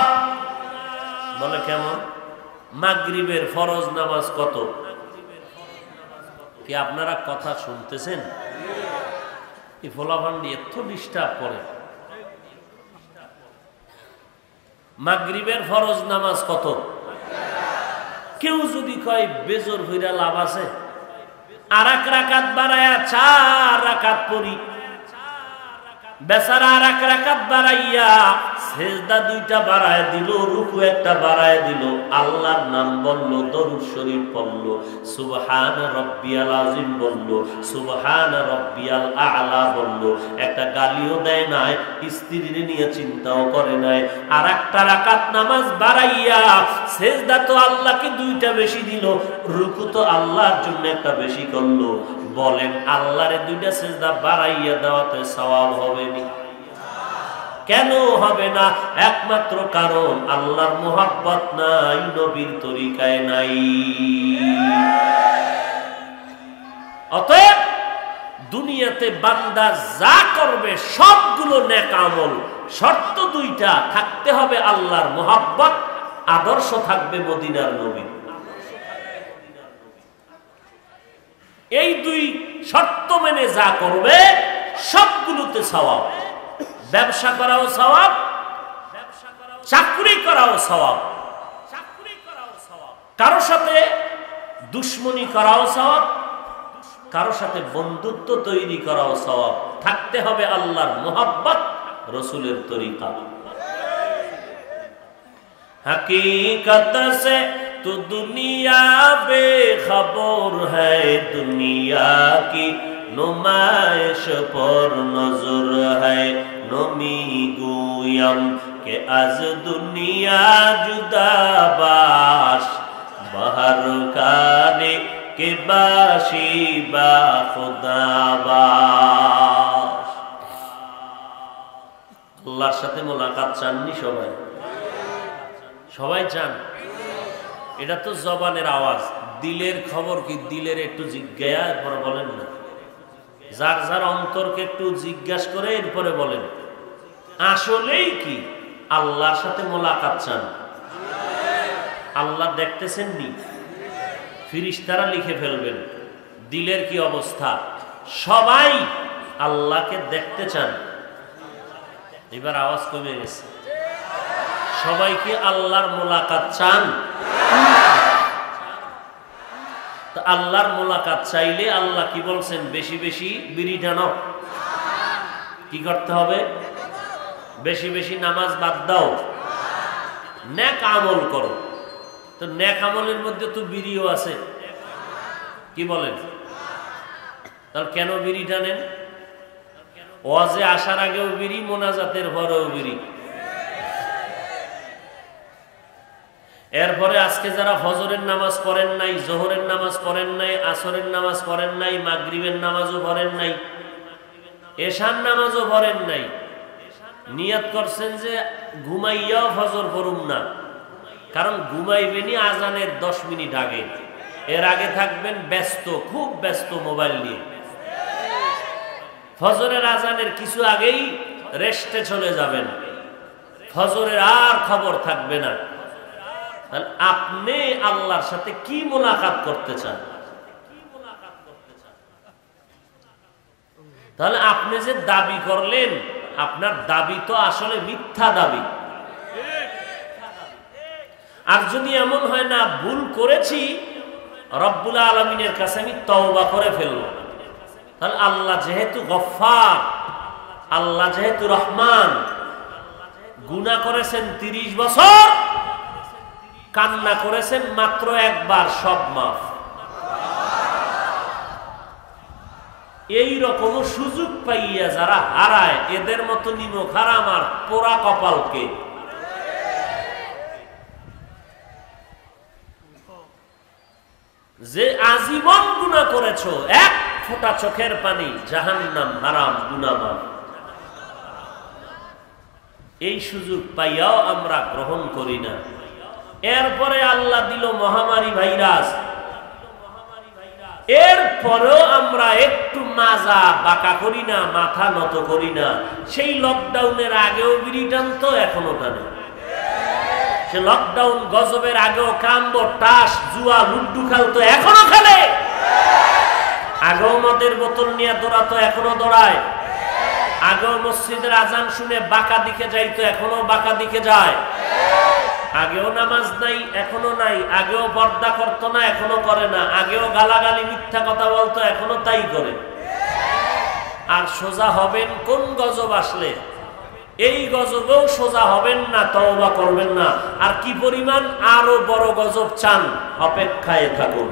বলে কেমন? মাগরিবের ফরজ নামাজ কত? কি আপনারা কথা শুনতেছেন? এই ফলাফান্ডি এত ডিস্টার্ব করে। মাগরিবের ফরজ নামাজ কত? কেউ যদি কয় বেজর হইরা লাভ আছে, আর এক রাকাত বাড়ায়া 4 রাকাত পড়ি, বেচারা আর এক রাকাত বাড়াইয়া সেজদা 2টা বাড়ায় দিল, রুকু 1টা বাড়ায় দিল, আল্লাহর নাম বলল, দরুদ শরীফ পড়ল, সুবহান রাব্বিয়াল আযীম বলল, সুবহান রাব্বিয়াল আ'লা বলল, একটা গালিও দেয় নাই, স্ত্রীরে নিয়ে চিন্তাও করে নাই। আর একটা রাকাত নামাজ বাড়াইয়া সেজদা তো আল্লাহকে 2টা বেশি দিল, রুকু তো আল্লাহর জন্য একটা বেশি করলো। বলেন আল্লাহরে 2টা সেজদা বাড়াইয়া দেওয়াতে সওয়াব হবে না? কেন হবে না? একমাত্র কারণ আল্লাহর মুহাব্বত নাই, নবীর তরিকায় নাই। অতএব দুনিয়াতে বান্দা যা করবে সবগুলো নেক আমল, শর্ত 2টা, থাকতে হবে আল্লাহর মুহাব্বত, আদর্শ থাকবে মদিনার নবী। এই 2 শর্ত মেনে যা করবে সবগুলোতে সওয়াব। ব্যবসা করাও সওয়াব, চাকরি করাও সওয়াব, কারো সাথে দুশ্মনী করাও সওয়াব, কারো সাথে বন্ধুত্ব তৈরি করাও সওয়াব। থাকতে হবে আল্লাহর মুহাব্বত, রসুলের তরিকা। हकीकत से तो दुनिया बेखबर है, दुनिया की नुमाइश पर नजर है। नमी गोयम के आज दुनिया जुदा बाश, बहर काने के बाशी बा खुदा बाश। আল্লাহর সাথে মোলাকাত চাননি সবাই? সবাই চান? এটা তো জবানের আওয়াজ, দিলের খবর কি? দিলের একটু জিজ্ঞাসা, এরপরে বলেন না। যার যার অন্তরকে একটু জিজ্ঞাসা করে এরপরে বলেন আসলেই কি আল্লাহর সাথে মোলাকাত চান? আল্লাহ দেখতেছেন নি? ফেরেশতারা লিখে ফেলবেন দিলের কি অবস্থা। সবাই আল্লাহকে দেখতে চান। এবার আওয়াজ কমে গেছে। সবাই কি আল্লাহর মোলাকাত চান? তো আল্লাহর মোলাকাত চাইলে আল্লাহ কি বলছেন? বেশি বেশি বিড়ি টানো। কি করতে হবে? বেশি বেশি নামাজ বাদ দাও, নেক আমল করো। তো নেক আমলের মধ্যে তো বিড়িও আছে, কি বলেন? তাহলে কেন বিড়ি টানেন? ওয়াজে আসার আগেও বিড়ি, মোনাজাতের পরেও বিড়ি। এরপরে আজকে যারা ফজরের নামাজ পড়েন নাই, জোহরের নামাজ পড়েন নাই, আসরের নামাজ পড়েন নাই, মাগরিবের নামাজও পড়েন নাই, এশার নামাজও পড়েন নাই, নিয়ত করছেন যে ঘুমাইয়াও ফজর পড়ুম না, কারণ ঘুমাইবেনি আজানের 10 মিনিট আগে, এর আগে থাকবেন ব্যস্ত, খুব ব্যস্ত মোবাইল নিয়ে। ফজরের আজানের কিছু আগেই রেস্টে চলে যাবেন, ফজরের আর খবর থাকবে না। তাহলে আপনি আল্লাহর সাথে কি মোলাকাত করতে চান? তাহলে আপনি যে দাবি করলেন, আপনার দাবি তো আসলে মিথ্যা দাবি। আর যদি এমন হয় না ভুল করেছি, রব্বুল আলামিনের কাছে আমি তওবা করে ফেলব, তাহলে আল্লাহ যেহেতু গফফার, আল্লাহ যেহেতু রহমান, গুনাহ করেছেন 30 বছর, কান্না করেছেন মাত্র একবার, সব মাফ। এই রকম সুযোগ পাইয়া যারা হারায়, এদের মতো নিমক হারাম আর পোড়া কপালকে। যে আজীবন গুনাহ করেছো, এক ফোঁটা চোখের পানি, জাহান্নাম হারাম, গুনাহ মাফ। এই সুযোগ পাইয়াও আমরা গ্রহণ করি না। এরপরে আল্লাহ দিল মহামারী ভাইরাস, এরপরেও আমরা একটু মাজা বাঁকা করি না, মাথা নত করি না। সেই লকডাউনের আগেও বিড়ি টানতো, এখনো টানে। সে লকডাউন গজবের আগেও কামবো, টাস, জুয়া, লুড্ডু খেলতো, এখনো খেলে। আগেও মদের বোতল নিয়ে দৌড়াতো, এখনো দৌড়ায়। আগেও মসজিদের আজান শুনে বাঁকা দিকে যাইতো, এখনো বাঁকা দিকে যায়। আগেও নামাজ নাই, এখনো নাই। আগেও পর্দা করতো না, এখনো করে না। আগেও গালাগালি, মিথ্যা কথা বলতো, এখনো তাই করে। আর সোজা হবেন কোন গজব আসলে? এই গজবেও সোজা হবেন না, তওবা করবেন না। আর কি পরিমাণ আরো বড় গজব চান, অপেক্ষায় থাকুন।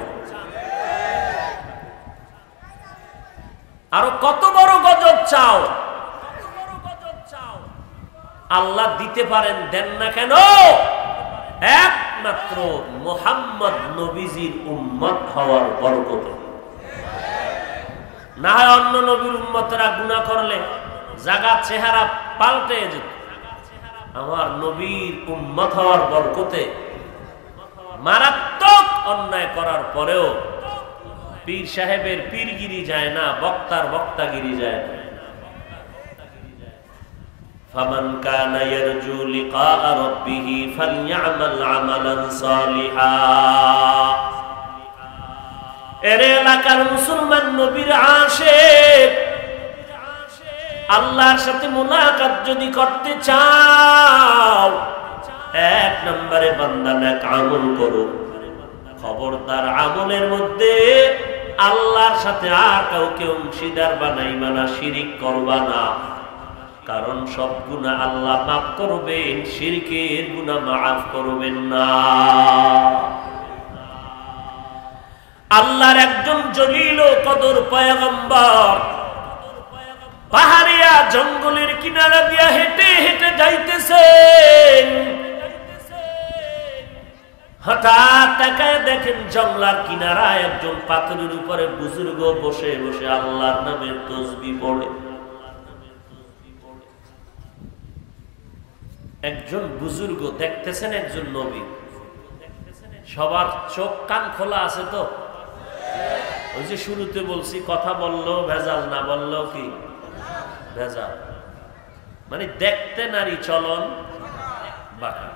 আরো কত বড় গজব চাও? আল্লাহ দিতে পারেন, দেন না কেন? একমাত্র মুহাম্মদ নবীজির উম্মত হওয়ার বরকতে। না হয় অন্য নবীর উম্মতরা গুনাহ করলে জাগা চেহারা পাল্টে যেত। আমার নবীর উম্মত হওয়ার বরকতে মারাত্মক অন্যায় করার পরেও পীর সাহেবের পীরগিরি যায় না, বক্তার বক্তাগিরি যায় না। ফামান কানা ইয়ারজু লিকা রাব্বিহি ফালইআমাল আমালান সালিহা। এর এলাকার মুসলমান নবীর আশিক, আল্লাহর সাথে মুলাকাত যদি করতে চাও, এক নম্বরে বান্দা নেক আমল করো। খবরদার আমলের মধ্যে আল্লাহর সাথে আর কাউকে অংশীদার বানাইবা না, শিরিক করবা না। কারণ সব গুনাহ আল্লাহ মাফ করবেন, শিরকের গুনাহ মাফ করবেন না। আল্লাহর একজন জলিল ও কদর পয়গম্বর পাহাড়িয়া জঙ্গলের কিনারা দিয়া হেঁটে হেঁটে যাইতেছেন। হঠাৎ তাকায় দেখেন জঙ্গলার কিনারায় একজন পাথরের উপরে বুজুর্গ বসে বসে আল্লাহর নামের তাসবিহ পড়ে। একজন বুজুর্গ দেখতেছেন একজন নবী। সবার চোখ কান খোলা আছে তো? ওই যে শুরুতে বলছি, কথা বললেও ভেজাল, না বললেও কি ভেজাল। মানে দেখতে নারী, চলন বাঁকা।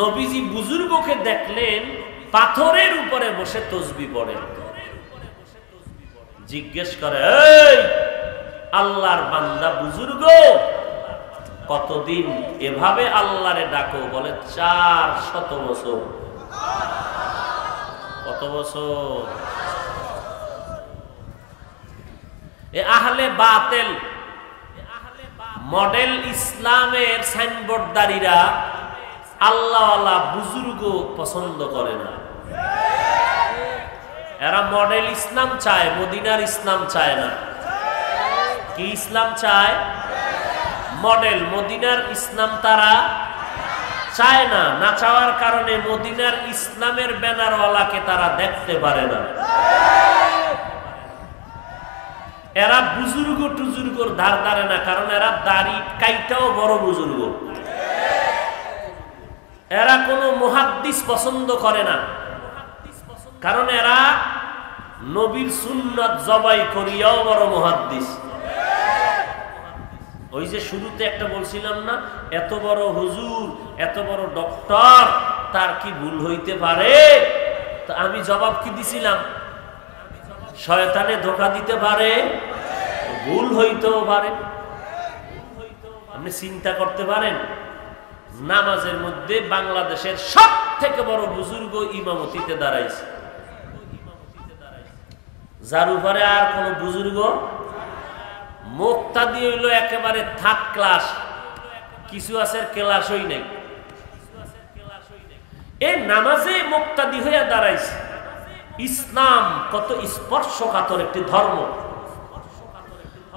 নবীজি বুজুর্গকে দেখলেন পাথরের উপরে বসে তাসবিহ পড়ে। জিজ্ঞেস করে, এই আল্লাহর বান্দা বুজুর্গ, কতদিন এভাবে আল্লাহরে ডাকো? বলে 400 বছর। কত বছর? এ আহলে বাতিল মডেল ইসলামের সাইনবোর্ডদারীরা আল্লাহওয়ালা বুজুর্গ পছন্দ করে না। এরা মডেল ইসলাম চায়, মদিনার ইসলাম চায় না। কি ইসলাম চায়? মডেল, মদিনার ইসলাম তারা চায় না। না চাওয়ার কারণে মদিনার ইসলামের ব্যানারওয়ালাকে তারা দেখতে পারে না। এরা বুজুর্গ টুজুর্গর ধার ধারে না, কারণ এরা দাড়ি কাইটাও বড় বুজুর্গ। এরা কোনো মুহাদ্দিস পছন্দ করে না, কারণ এরা নবীর সুন্নাত জবাই করিয়াও বড় মুহাদ্দিস। ওই যে শুরুতে একটা বলছিলাম না, এত বড় হুজুর, এত বড় ডক্টর, তার কি ভুল হইতে পারে? তো আমি জবাব কি দিছিলাম? শয়তানে ধোঁকা দিতে পারে, ভুল হইতেও পারে। আপনি চিন্তা করতে পারেন, নামাজের মধ্যে বাংলাদেশের সব থেকে বড় বুজুর্গ ইমামতিতে দাঁড়াইছে, যার উপরে আর কোন বুজুর্গ। মুক্তাদি হইল একেবারে থার্ড ক্লাস, কিছু আছে ক্লাসই নাই। এই নামাজে মুক্তাদি হইয়া দাঁড়াইছে। ইসলাম কত স্পর্শকাতর একটি ধর্ম,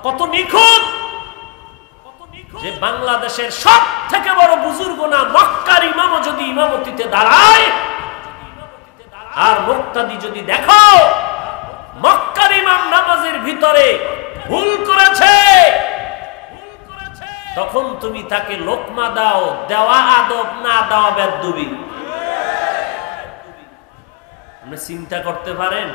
কত নিখুঁত, যে বাংলাদেশের সব থেকে বড় বুজুর্গ না, মক্কার ইমামও যদি ইমামতিতে দাঁড়ায়, আর মুক্তাদি যদি দেখো মক্কার ইমাম নামাজের ভিতরে ভুল করেছে, তখন তুমি তাকে লোকমা দাও, দেওয়া আদব, না দেওয়া বেদবি। আপনি চিন্তা করতে পারেন,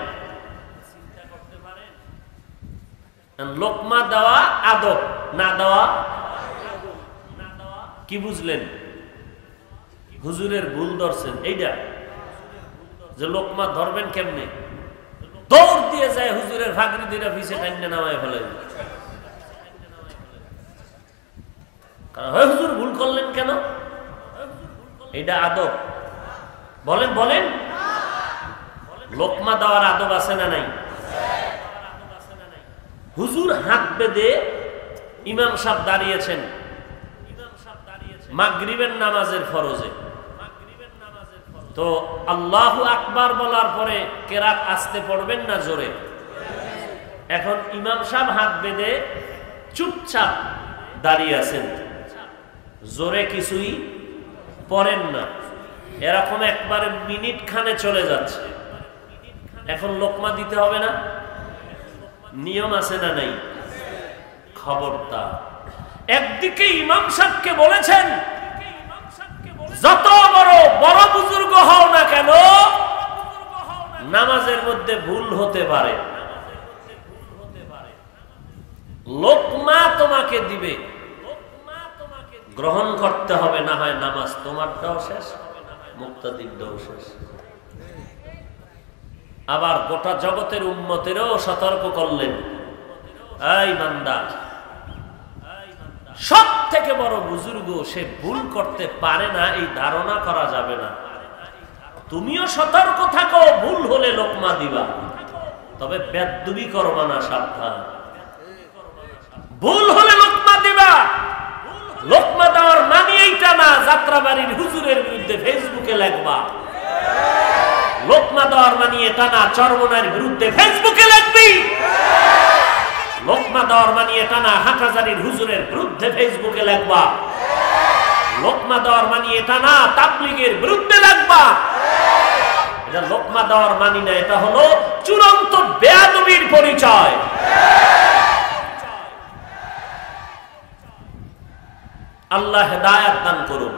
লোকমা দেওয়া আদব, না দেওয়া কি বুঝলেন? হুজুরের ভুল ধরছেন এইটা, যে লোকমা ধরবেন কেমনে? দৌড় দিয়ে যায় হুজুরের ফাগরি দুইটা পিছে টাইনে নামায় ফেলে। হুজুর ভুল করলেন কেন? এইটা আদব? বলেন বলেন, লোকমা দেওয়ার আদব আছে না নাই? হুজুর হাত বেঁধে ইমাম সাহেব দাঁড়িয়েছেন মাগরিবের নামাজের ফরজে, তো আল্লাহু আকবার বলার পরে কেরাত আস্তে পড়বেন না জোরে? এখন ইমাম সাহেব হাত বেঁধে চুপচাপ দাঁড়িয়ে আছেন, জোরে কিছুই পড়েন না, এরকম একবারে মিনিট খানে চলে যাচ্ছে। এখন লোকমা দিতে হবে না? নিয়ম আছে না নাই? খবরদার। একদিকে ইমাম সাহেবকে বলেছেন, যত বড় বড় বুজুর্গ হও না কেন, নামাজের মধ্যে ভুল হতে পারে, লোকমা তোমাকে দিবে, গ্রহণ করতে হবে, না হয় নামাজ তোমারটাও শেষ, মুক্তাদিরটাও শেষ। আবার গোটা জগতের উম্মতেরও সতর্ক করলেন, এই বান্দা, সব থেকে বড় বুজুর্গ, সে ভুল করতে পারে না এই ধারণা করা যাবে না। তুমিও সতর্ক থাকো, ভুল হলে লোকমা দিবা, তবে বেদবি করবা না, সাবধান। ভুল হলে লোকমা দিবা, লোকমা দেওয়ার মানে এইটা না যাত্রাবাড়ির হুজুরের বিরুদ্ধে ফেসবুকে লেখবা। লোকমা দেওয়ার মানে এটা না চরমনার বিরুদ্ধে ফেসবুকে লিখবি। লোকমা দেওয়ার মানে এটা না হাটহাজারীর হুজুরের বিরুদ্ধে ফেসবুকে লিখবা। লোকমা দেওয়ার মানে এটা না তাবলীগের বিরুদ্ধে লিখবা। এটা লোকমা দেওয়ার মানে না, এটা হলো চূড়ান্ত বেয়াদবির পরিচয়। আল্লাহ হেদায়েত দান করুন।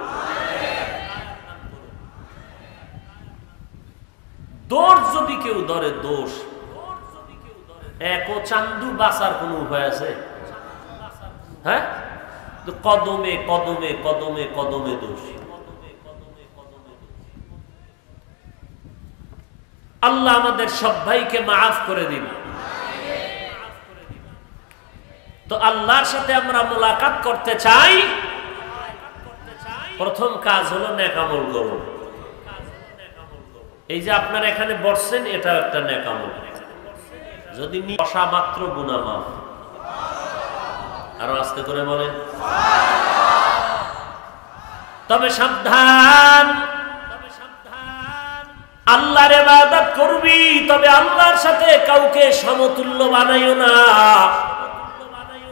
দোষ যদি কেউ ধরে, দোষ একো চান্দু বাঁচার কোন উপায় আছে? হ্যাঁ, কদমে কদমে কদমে কদমে দোষ। আল্লাহ আমাদের সব ভাইকে মাফ করে দিন। তো আল্লাহর সাথে আমরা মোলাকাত করতে চাই, প্রথম কাজ হলো নেক আমল করুন। এই যে আপনারা এখানে বসছেন, এটা একটা নেক আমল। যদি বসা মাত্র গুনাহ মাফ, আরো আস্তে করে বলেন। তবে সাবধান, আল্লাহর ইবাদত করবি, তবে আল্লাহর সাথে কাউকে সমতুল্য বানাইও না।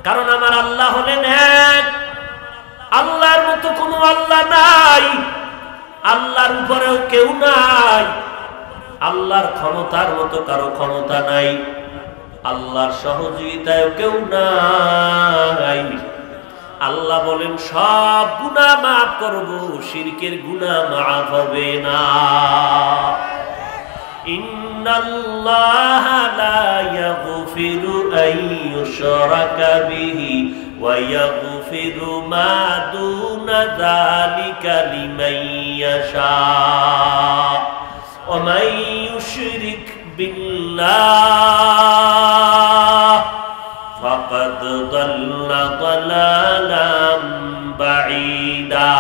কারণ আমার আল্লাহ হলেন এক, আল্লাহর মতো কোনো আল্লাহ নাই, আল্লাহর উপরেও কেউ নাই, আল্লাহর ক্ষমতার মতো কারো ক্ষমতা নাই, আল্লাহর সহযোগিতায় কেউ নাই। আল্লাহ বলেন সব গুনাহ মাফ করব, শিরকের গুনাহ মাফ হবে না। ইন্নাল্লাহা লা ইয়াগফিরু আন ইউশরাকা বিহি ওয়া ইয়াগফিরু মা দুনা যালিকা লিমান ইয়াশা ওয়া মান ইউশরিক বিল্লাহ ফাকাদ দাল্লা দালালাম বাঈদা।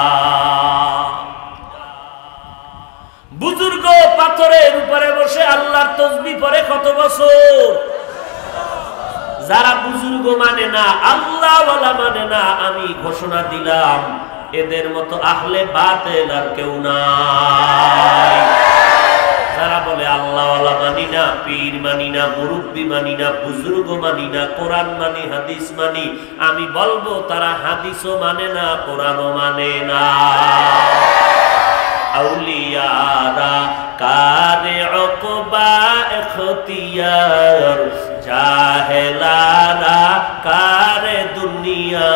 বুজুর্গ পাথরের উপরে বসে আল্লাহর তাসবিহ পড়ে কত বছর? যারা বুজুর্গ মানে না, আল্লাহ ওয়ালা মানে না, আমি ঘোষণা দিলাম এদের মতো আহলে বাতিল আর কেউ নাই। যারা বলে আল্লাহ ওয়ালা মানি না, পীর মানি না, মুরব্বি মানি না, বুজুর্গ মানি না, কোরআন মানি, হাদিস মানি, আমি বলবো তারা হাদিসও মানে না, কোরআনও মানে না। আউলিয়ারা কারে উকবা ইখতিয়ার, জাহেলারা কারে দুনিয়া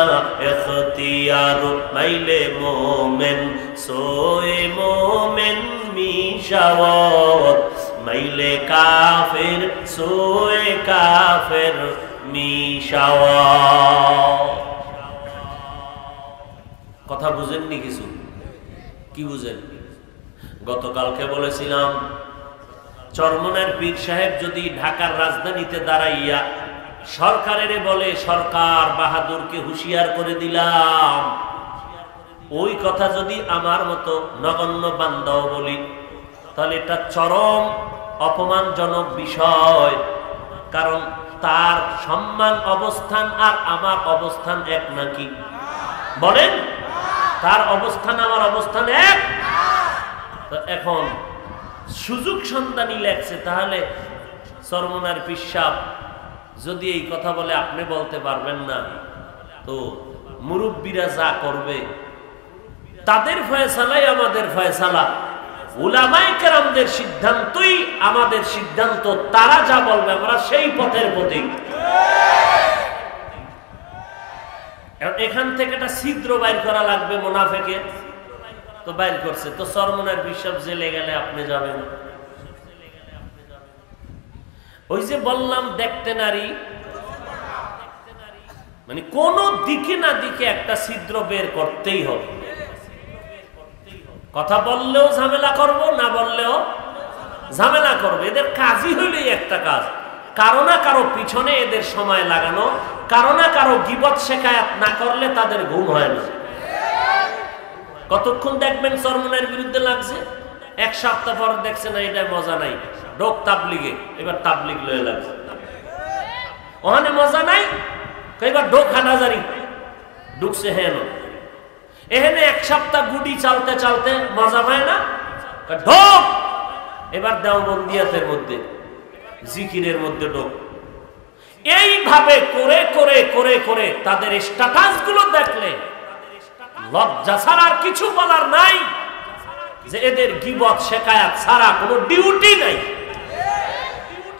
ইখতিয়ার। মাইলে মোমেন সোয়ে মোমেন মিশাওয়াত, মাইলে কাফের সোয়ে কাফের মিশাওয়াত। কথা বুঝেননি কিছু? কি বুঝেন? গতকালকে বলেছিলাম চরমনের পীর সাহেব যদি ঢাকার রাজধানীতে দাঁড়াইয়া সরকারের বলে, সরকার বাহাদুরকে হুঁশিয়ার করে দিলাম, ওই কথা যদি আমার মতো নগণ্য বান্দাও বলি, তাহলে এটা চরম অপমানজনক বিষয়। কারণ তার সম্মান অবস্থান আর আমার অবস্থান এক নাকি? বলেন, তার অবস্থান আমার অবস্থান এক। তো এখন সুযোগ সন্ধানী লেখছে, তাহলে চরমনার পিসাব যদি এই কথা বলে আপনি বলতে পারবেন না, তো মুরব্বীরা যা করবে তাদের ফয়সালাই আমাদের ফয়সালা, উলামায়ে কেরামদের সিদ্ধান্তই আমাদের সিদ্ধান্ত, তারা যা বলবে আমরা সেই পথের পথিক। এখান থেকে একটা ছিদ্র বাইর করা লাগবে মুনাফিকের, তো বাইর করছে। তো চরমনার বিশ্বাস জেলে গেলে আপনি যাবেন। ওই যে বললাম দেখতে নারী, মানে কোন দিকে না দিকে একটা ছিদ্র বের করতেই হবে। কথা বললেও ঝামেলা করব, না বললেও ঝামেলা করবে। এদের কাজই হইলেই একটা কাজ, কারো না কারো পিছনে এদের সময় লাগানো, কারো না কারো গীবত শেখায়াত না করলে তাদের ঘুম হয় না। কতক্ষণ দেখবেন চরমনের বিরুদ্ধে লাগছে, এক সপ্তাহ পর দেখছে না এটা মজা নাই, ডোক তাবলিগে, এবার তাবলিগ লয়ে লাগছে। ওখানে মজা নাই, এবার ডোক হানাজারি ঢুকছে। হেন এখানে এক সপ্তাহ গুডি চালতে চালতে মজা হয় না, ঢোক এবার দেওবন্দিয়াতের মধ্যে, জিকিরের মধ্যে ঢোক। এইভাবে করে করে করে করে তাদের স্ট্যাটাস গুলো দেখলে লজ্জা ছাড়া আর কিছু বলার নাই, যে এদের গীবত শেখায়াত ছাড়া কোনো ডিউটি নাই।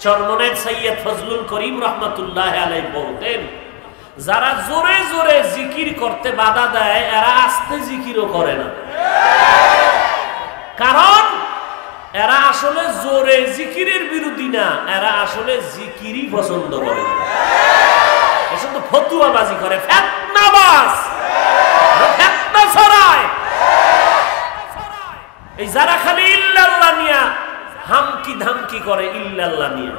চরমনের সৈয়দ ফজলুল করিম রহমতুল্লাহ আলাইহি বলতেন, যারা জোরে জোরে জিকির করতে বাধা দেয় এরা আস্তে জিকিরও করে না। কারণ এরা আসলে জোরে জিকিরের বিরোধী না, এরা আসলে জিকিরই পছন্দ করে। এসব তো ফতুয়াবাজি করে, ফিতনাবাজ, ফিতনা ছড়ায়। এই যারা খালি ইল্লাল্লাহ নিয়া হামকি ধামকি করে, ইল্লাল্লাহ নিয়া,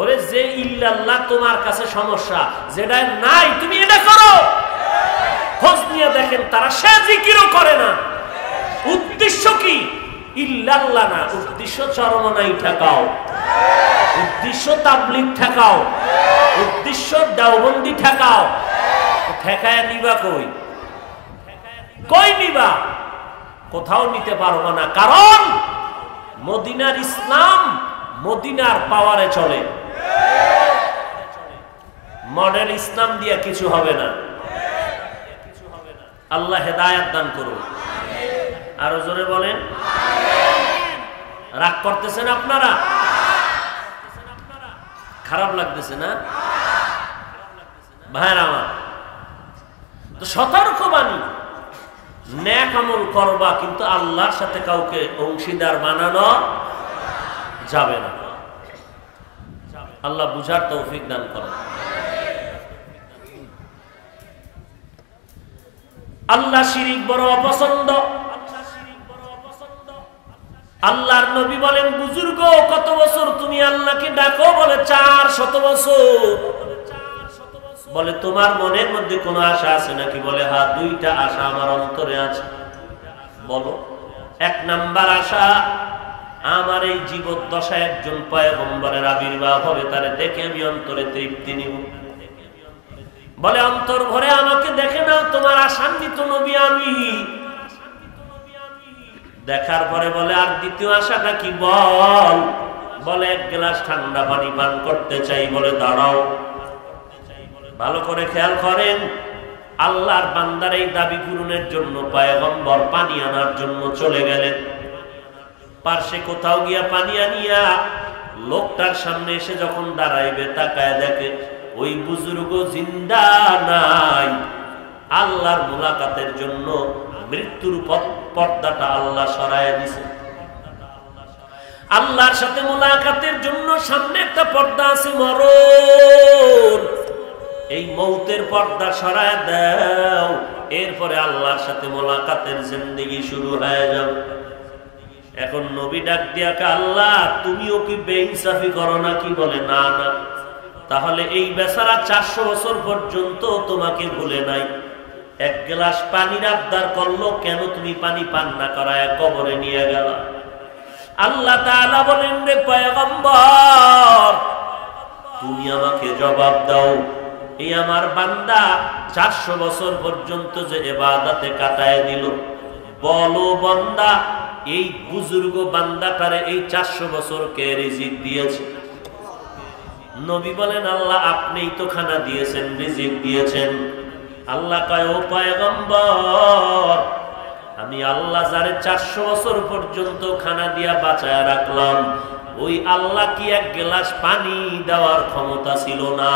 ওরে যে ইল্লাল্লাহ তোমার কাছে সমস্যা, যেটা নাই তুমি এটা করো, খোঁজ নিয়ে দেখেন তারা সে জিকিরও করে না। উদ্দেশ্য কি? ইল্লাল্লাহ না, উদ্দেশ্য চরমনাই ঠেকাও, উদ্দেশ্য তাবলীগ ঠেকাও, উদ্দেশ্য দেওবন্দি ঠেকাও। ঠেকায় নিবা কই? কই নিবা? কোথাও নিতে পারবো না, কারণ মদিনার ইসলাম মদিনার পাওয়ারে চলে। মডেল ইসলাম দিয়ে কিছু হবে না। আল্লাহ হেদায়েত দান করুন। আরো জোরে বলেন। রাগ করতেছেন আপনারা? খারাপ লাগতেছে না ভাইরা আমার? তো সতর্কবাণী, নেক আমল করবা, কিন্তু আল্লাহর সাথে কাউকে অংশীদার বানানো যাবে না। আল্লাহ বুঝার তৌফিক দান করেন। আল্লাহ শিরিক বড় অপছন্দ। আল্লাহর নবী বলেন, বুজুর্গ কত বছর তুমি আল্লাহকে ডাকো? বলে 400 বছর। বলে তোমার মনের মধ্যে কোনো আশা আছে নাকি? বলে হ্যাঁ, 2টা আশা আমার অন্তরে আছে। বলো। 1 নাম্বার আশা, আমার এই জীবদ্দশায় একজন পয়গম্বরের আবির্ভাব হবে, তারে দেখে আমি অন্তরে তৃপ্তি নিব। বলে অন্তর ভরে আমাকে দেখে নাও, তোমার আশান্বিত নবী আমি। দেখার পরে বলে আর দ্বিতীয় আশাটা কি? বল। বলে 1 গ্লাস ঠান্ডা পানি পান করতে চাই। বলে দাঁড়াও, ভালো করে খেয়াল করেন। আল্লাহর বান্দার এই দাবি পূরণের জন্য পয়গম্বর পানি আনার জন্য চলে গেলেন। পার্শ্বে কোথাও গিয়া পানি আনিয়া লোকটার সামনে এসে যখন দাঁড়াইবে, তাকায় দেখে ওই বুজুর্গ জিন্দা নাই। আল্লাহর মুলাকাতের জন্য মৃত্যুর পর্দাটা আল্লাহ সরাইয়া দিছে। আল্লাহর সাথে মুলাকাতের জন্য সামনে একটা পর্দা আছে, মরণ। এই মৌতের পর্দা সরায় দাও, এরপরে আল্লাহর সাথে মুলাকাতের জিন্দেগি শুরু হয়ে যাবে। এখন নবী ডাক দিয়া কে, আল্লাহ তুমিও কি বেইনসাফি করো নাকি? বলে না না। তাহলে এই বেচারা 400 বছর পর্যন্ত তোমাকে ভুলে নাই, 1 গ্লাস পানির আবদার করলো, কেন তুমি পানি পান না করায় কবরে নিয়ে গেল? আল্লাহ তাআলা বলেন, রে পয়গম্বর, তুমি আমাকে জবাব দাও, এই আমার বান্দা 400 বছর পর্যন্ত যে ইবাদতে কাটায় দিল, বলো বান্দা, এই বুজুর্গ বান্দাটারে এই 400 বছর কে রিজিক দিয়েছে? নবী বলেন, আল্লাহ আপনিই তো খানা দিয়েছেন, রিজিক দিয়েছেন। আল্লাহ কয়, ও পয়গম্বর, আমি আল্লাহ যারে 400 বছর পর্যন্ত খানা দিয়া বাঁচায় রাখলাম, ওই আল্লাহ কি 1 গ্লাস পানি দেওয়ার ক্ষমতা ছিল না?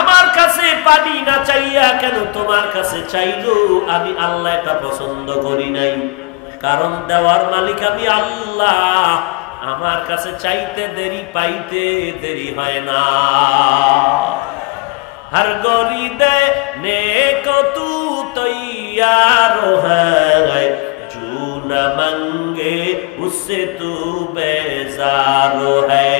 আমার কাছে পানি না চাইয়া কেন তোমার কাছে চাইলো? আমি আল্লাহ এটা পছন্দ করি নাই, কারণ দেওয়ার মালিক আমি আল্লাহ। আমার কাছে চাইতে দেরি, পাইতে দেরি হয় না। हर गोरी देने को तू तैयार है, जो न मंगे उससे तू बेजार है।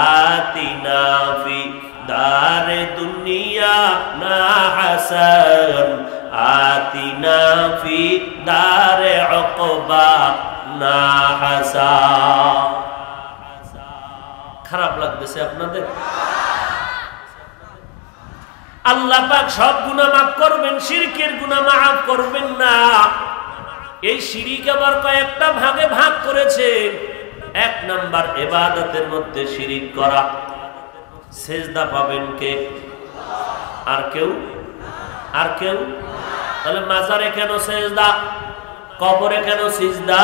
आती नाफी दारे दुनिया ना हसन, आती नाफी दारे उक़बा ना हसन। খারাপ লাগতেছে আপনাদের? আল্লাহ পাক সব গুনাহ মাফ করবেন, শিরকের গুনাহ মাফ করবেন না। এই শিরিক আবার কয়েকটা ভাগে ভাগ করেছেন। 1 নাম্বার, ইবাদতের মধ্যে শিরিক করা। সিজদা পাবেন কে? আর কেউ? আর কেউ? তাহলে মাজারে কেন সিজদা? কবরে কেন সিজদা?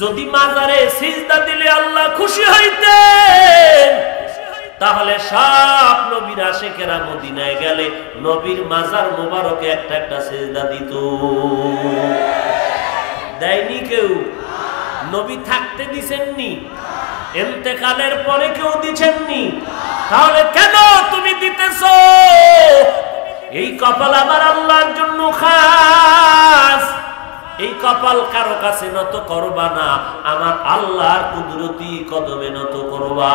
যদি মাজারে সিজদা দিলে আল্লাহ খুশি হইতেন, তাহলে সব নবীর আশিকেরা মদিনায় গেলে নবীর মাজার মোবারকে একটা একটা সিজদা দিত। দেয়নি কেউ? নবী থাকতে দিছেননি, ইন্তেকালের পরে কেউ দিছেননি। তাহলে কেন তুমি দিতেছো? এই কপাল আমার আল্লাহর জন্য খাস। এই কপাল কারো কাছে নত করবা না, আমার আল্লাহর কুদরতি কদমে নত করবা।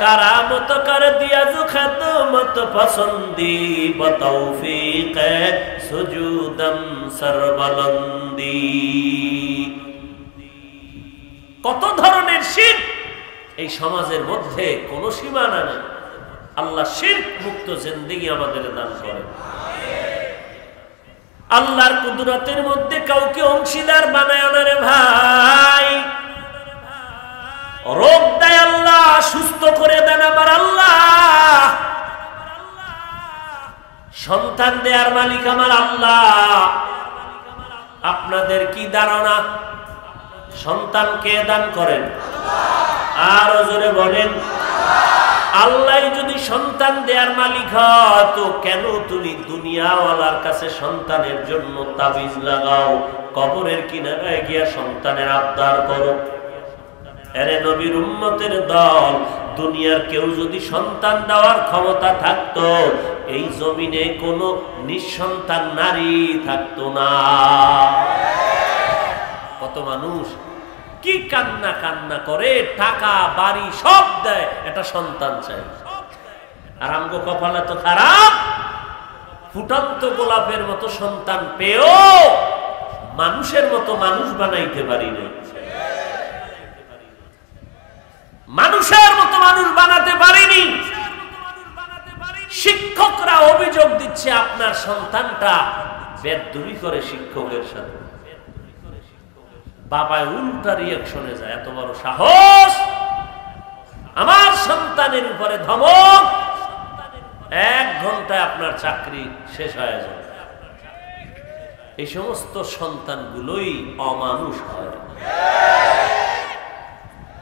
करामत कर दिया जो खदमत पसंदी बतौफीक सुजूदम सरबलंदी। কত ধরনের শিরক এই সমাজের মধ্যে, কোনো সীমানা নেই। আল্লাহ শিরক মুক্ত জিন্দেগি আমাদের দান করেন। আল্লাহর কুদরতের মধ্যে কাউকে অংশীদার বানায় না রে ভাই। রোগ দেয় আল্লাহ, সুস্থ করে দেন আমার আল্লাহ। সন্তান দেয়ার মালিক আমার আল্লাহ। আপনাদের কি ধারণা সন্তান কে দান করেন? আর জোরে বলেন, আল্লাহ যদি সন্তান দেয়ার মালিক হয় তো কেন তুমি দুনিয়াওয়ালার কাছে সন্তানের জন্য তাবিজ লাগাও, কবরের কিনারায় গিয়া সন্তানের আবদার করো? এরে নবীর উম্মতের দল, দুনিয়ার কেউ যদি সন্তান দেওয়ার ক্ষমতা থাকতো এই জমিনে কোনো নিঃসন্তান নারী থাকতো না। কত মানুষ কি কান্না কান্না করে, টাকা বাড়ি সব দেয়, এটা সন্তান চাই। আর আমগো কপালে তো খারাপ, ফুটন্ত গোলাপের মতো সন্তান পেয়েও মানুষের মতো মানুষ বানাইতে পারি না। মানুষের মতো মানুষ বানাতে পারিনি। শিক্ষকরা অভিযোগ দিচ্ছে আপনার সন্তানটা বেদবি করে শিক্ষকের সাথে। বাবা উল্টা রিয়াকশনে যায়, এত বড় সাহস, আমার সন্তানের উপরে ধমক, 1 ঘন্টায় আপনার চাকরি শেষ হয়ে যায়। এই সমস্ত সন্তানগুলোই অমানুষ হয়।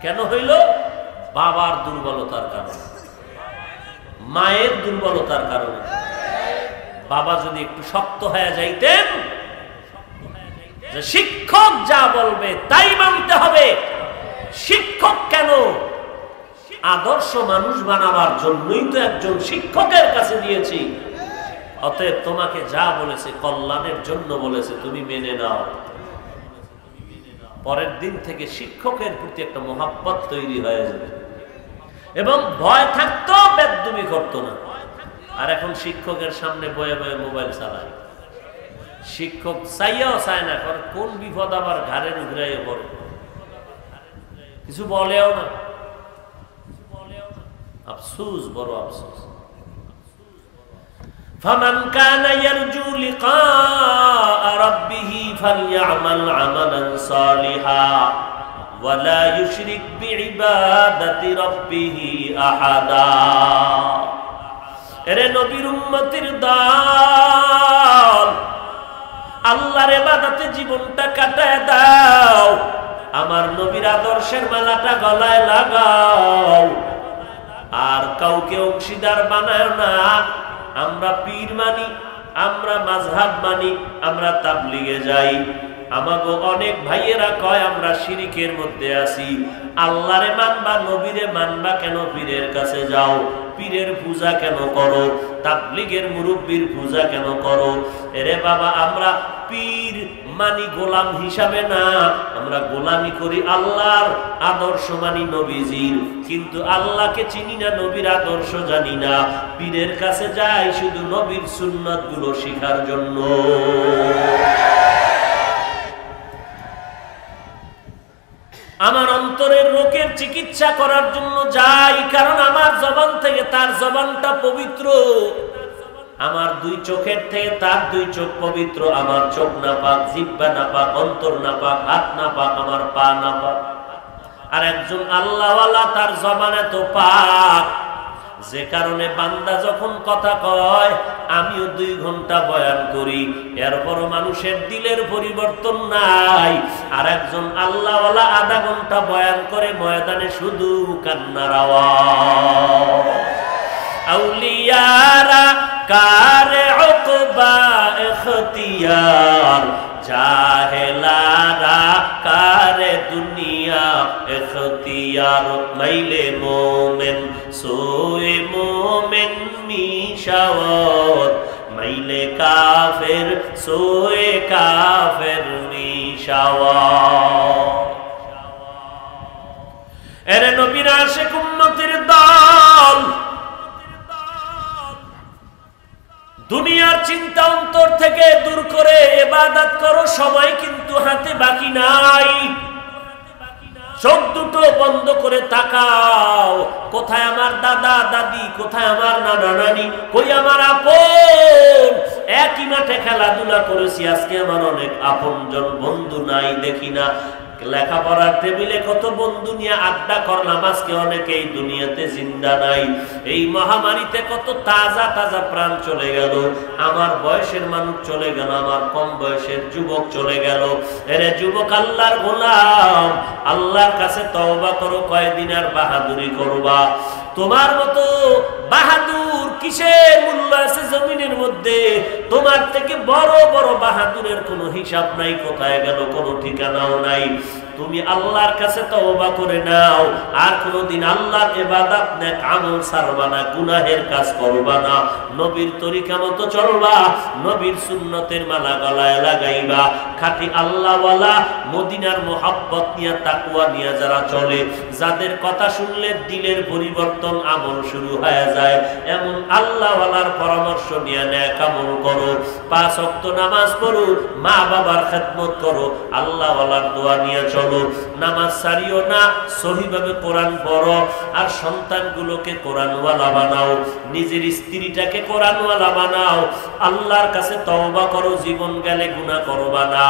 কেন হইল? বাবার দুর্বলতার কারণে, মায়ের দুর্বলতার কারণে। বাবা যদি একটু শক্ত হয়ে যাইতেন যে শিক্ষক যা বলবে তাই মানতে হবে, শিক্ষক কেন? আদর্শ মানুষ বানাবার জন্যই তো একজন শিক্ষকের কাছে দিয়েছি। অতএব তোমাকে যা বলেছে কল্যাণের জন্য বলেছে, তুমি মেনে নাও। পরের দিন থেকে শিক্ষকের প্রতি একটা মোহাব্বত তৈরি হয়ে যাবে এবং ভয় থাকতো, বেদবি করতো না। আর এখন শিক্ষকের সামনে বয়ে বয়ে মোবাইল চালায়। শিক্ষক চাইয়াও চায় না, কোন বিপদ আবার ঘাড়ের উগড়াইয়ে পড়ে, কিছু বলেও না। আফসোস, বড় আফসোস। ফামান কানা ইয়ারজু লিকাআ রাব্বিহি ফালইআমাল আমালান সালিহা ওয়া লা ইউশরিক বিইবাদাতি রাব্বিহি আহাদা। এরে নবীর উম্মতের দল, আল্লাহর ইবাদতে জীবনটা কাটায় দাও, আমার নবীর আদর্শের মালাটা গলায় লাগাও, আর কাউকে অংশীদার বানায় না। আমরা পীর মানি, আমরা মাযহাব মানি, আমরা তাবলীগে যাই। আমাগো অনেক ভাইয়েরা কয় আমরা শিরকের মধ্যে আছি। আল্লাহরে মানবা, নবীরে মানবা কেন? পীরের কাছে যাও, পীরের পূজা কেন করো? তাবলীগের মুরব্বির পূজা কেন করো? এরে বাবা, আমরা পীর মানি গোলাম হিসাবে না, আমরা গোলামি করি আল্লাহর, আদর্শ মানি নবীজির। কিন্তু আল্লাহকে চিনি না, নবীর আদর্শ জানি না। পীরের কাছে যাই শুধু নবীর সুন্নাত গুলো শিখার জন্য। আমার অন্তরের রোগের চিকিৎসা করার জন্য যাই, কারণ আমার জবান থেকে তার জবানটা পবিত্র, আমার 2 চোখের থেকে তার 2 চোখ পবিত্র। আমার চোখ নাপাক, জিহ্বা নাপাক, অন্তর নাপাক, হাত নাপাক, আমার পা নাপাক। আর একজন আল্লাহওয়ালা, তার জবান এত পাক যে কারণে বান্দা যখন কথা কয়, আমিও 2 ঘন্টা বয়ান করি, এরপরও মানুষের দিলের পরিবর্তন নাই। আর একজন আল্লাহওয়ালা আধা ঘন্টা বয়ান করে, ময়দানে শুধু কান্নার আওয়াজ। আউলিয়ারা কারে উকবা ইখতিয়ার, জাহেলারা কারে দুনিয়া ইখতিয়ার। মাইলে মোমেন সোয়ে মোমেন মিশাওয়াত, মাইলে কাফের সোয়ে কাফের মিশাওয়াত। এরে নবীর আশিক উম্মতের দল, দুনিয়ার চিন্তা অন্তর থেকে দূর করে ইবাদত করো, সময় কিন্তু হাতে বাকি নাই। চোখ দুটো বন্ধ করে তাকাও, কোথায় আমার দাদা দাদি, কোথায় আমার নানা নানি, কই আমার আপন? একই মাঠে খেলাধুলা করেছি, আজকে আমার অনেক আপনজন বন্ধু নাই, দেখি না। লেখাপড়ার টেবিলে কত বন্ধু নিয়ে আড্ডা করলাম, আজকে অনেকেই দুনিয়াতে জিন্দা নাই। এই মহামারীতে কত তাজা তাজা প্রাণ চলে গেল, আমার বয়সের মানুষ চলে গেল, আমার কম বয়সের যুবক চলে গেল। এরে যুবক, আল্লাহর গোলাম, আল্লাহর কাছে তওবা করো, কয়দিন আর বাহাদুরি করবা? তোমার মতো বাহাদুর কিসের মূল্য আছে জমিনের মধ্যে? তোমার থেকে বড় বড় বাহাদুরের কোনো হিসাব নাই, কোথায় গেল কোনো ঠিকানাও নাই। তুমি আল্লাহর কাছে তওবা করে নাও, আর কোনোদিন আল্লাহর ইবাদত নেক আমল ছাড়বা না, গুনাহের কাজ করবা না, নবীর তরিকা মতো চলবা, নবীর সুন্নতের মালা গলায় লাগাইবা। খাঁটি আল্লাহওয়ালা, মদিনার মোহাব্বত নিয়ে, তাকওয়া নিয়ে যারা চলে, যাদের কথা শুনলে দিলের পরিবর্তন, আমল শুরু হয়ে যায়, এমন আল্লাহওয়ালার পরামর্শ নিয়ে নেক আমল করো, 5 ওয়াক্ত নামাজ পড়ো, মা বাবার খেদমত করো, আল্লাহওয়ালার দোয়া নিয়ে চলো। নামাজ ছাড়িও না, সহিভাবে কোরআন পড়ো, আর সন্তানগুলোকে কোরআনওয়ালা বানাও, নিজের স্ত্রীটাকে কোরআনওয়ালা বানাও। আল্লাহর কাছে তওবা করো, জীবন গেলে গুনাহ করবা না,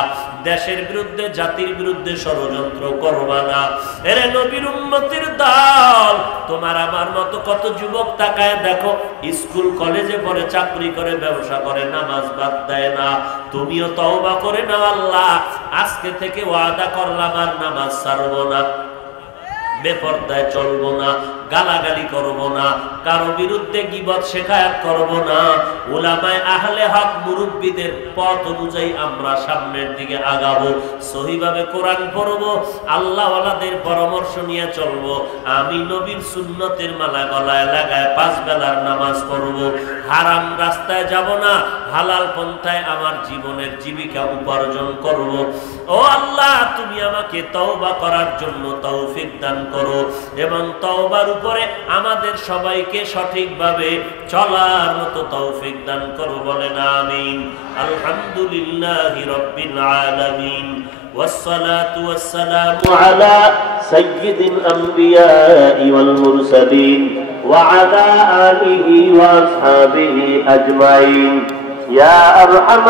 দেশের বিরুদ্ধে জাতির বিরুদ্ধে ষড়যন্ত্র করবা না। এরে নবীর উম্মতের দল, তোমার আমার মতো কত যুবক তাকায় দেখো, স্কুল কলেজে পড়ে, চাকরি করে, ব্যবসা করে, নামাজ বাদ দেয় না। তুমিও তওবা করে নাও, আল্লাহ আজকে থেকে ওয়াদা করলাম আর নামাজ ছাড়বো না, বেপরদায় চলবো না, গালাগালি করব না, কারো বিরুদ্ধে গীবত শেখায়াত করব না। উলামায়ে আহলে হক মুরব্বিদের পথ অনুযায়ী আমরা সামনের দিকে আগাবো, সহিভাবে কোরআন পড়ব, আল্লাহওয়ালাদের পরামর্শ নিয়ে চলব। আমি নবীর সুন্নতের মালা গলায় লাগায় 5 বেলার নামাজ পড়ব, হারাম রাস্তায় যাব না, হালাল পন্থায় আমার জীবনের জীবিকা উপার্জন করব। ও আল্লাহ, তুমি আমাকে তওবা করার জন্য তৌফিক দান করো, এবং তওবার উপরে আমাদের সবাইকে সঠিকভাবে চলার মতো তৌফিক দান করো, বলেন আমিন। আলহামদুলিল্লাহি রাব্বিল আলামিন, والصلاة والسلام على سيد الأنبياء والمرسلين وعلى آله وأصحابه أجمعين يا أرحم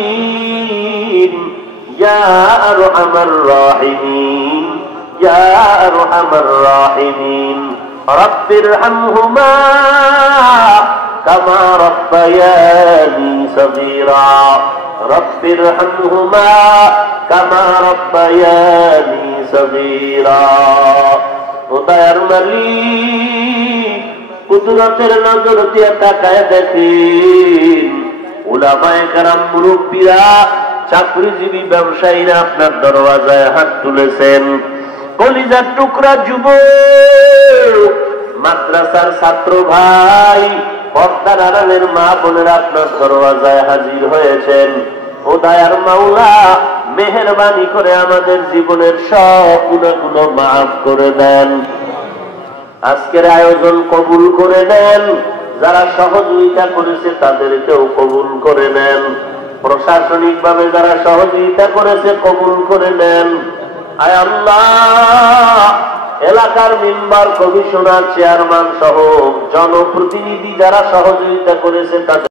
الراحمين يا أرحم الراحمين يا أرحم الراحمين رب ارحمهما كما ربياني صغيرا رب ارحمهما كما ربياني صغيرا ও দয়ার মালিক, কুদরতের নজর দিয়ে তাকায় দেখেন, উলামায়ে কেরাম, মুরব্বিরা, চাকরিজীবী, ব্যবসায়ীরা আপনার দরওয়াজায় হাত তুলেছেন। কলিজার টুকরা যুবক, মাদ্রাসার ছাত্র ভাই, পর্দার আড়ালের মা বোনেরা আপনার দরওয়াজায় হাজির হয়েছেন। ও দয়ার মাওলা, মেহেরবানি করে আমাদের জীবনের সব গুনাহগুলো মাফ করে দেন, আজকের আয়োজন কবুল করে নেন, যারা সহযোগিতা করেছে তাদেরকেও কবুল করে নেন, প্রশাসনিক ভাবে যারা সহযোগিতা করেছে কবুল করে নেন। আয় আল্লাহ, এলাকার মেম্বার, কমিশনার, চেয়ারম্যান সহ জনপ্রতিনিধি যারা সহযোগিতা করেছে তাদের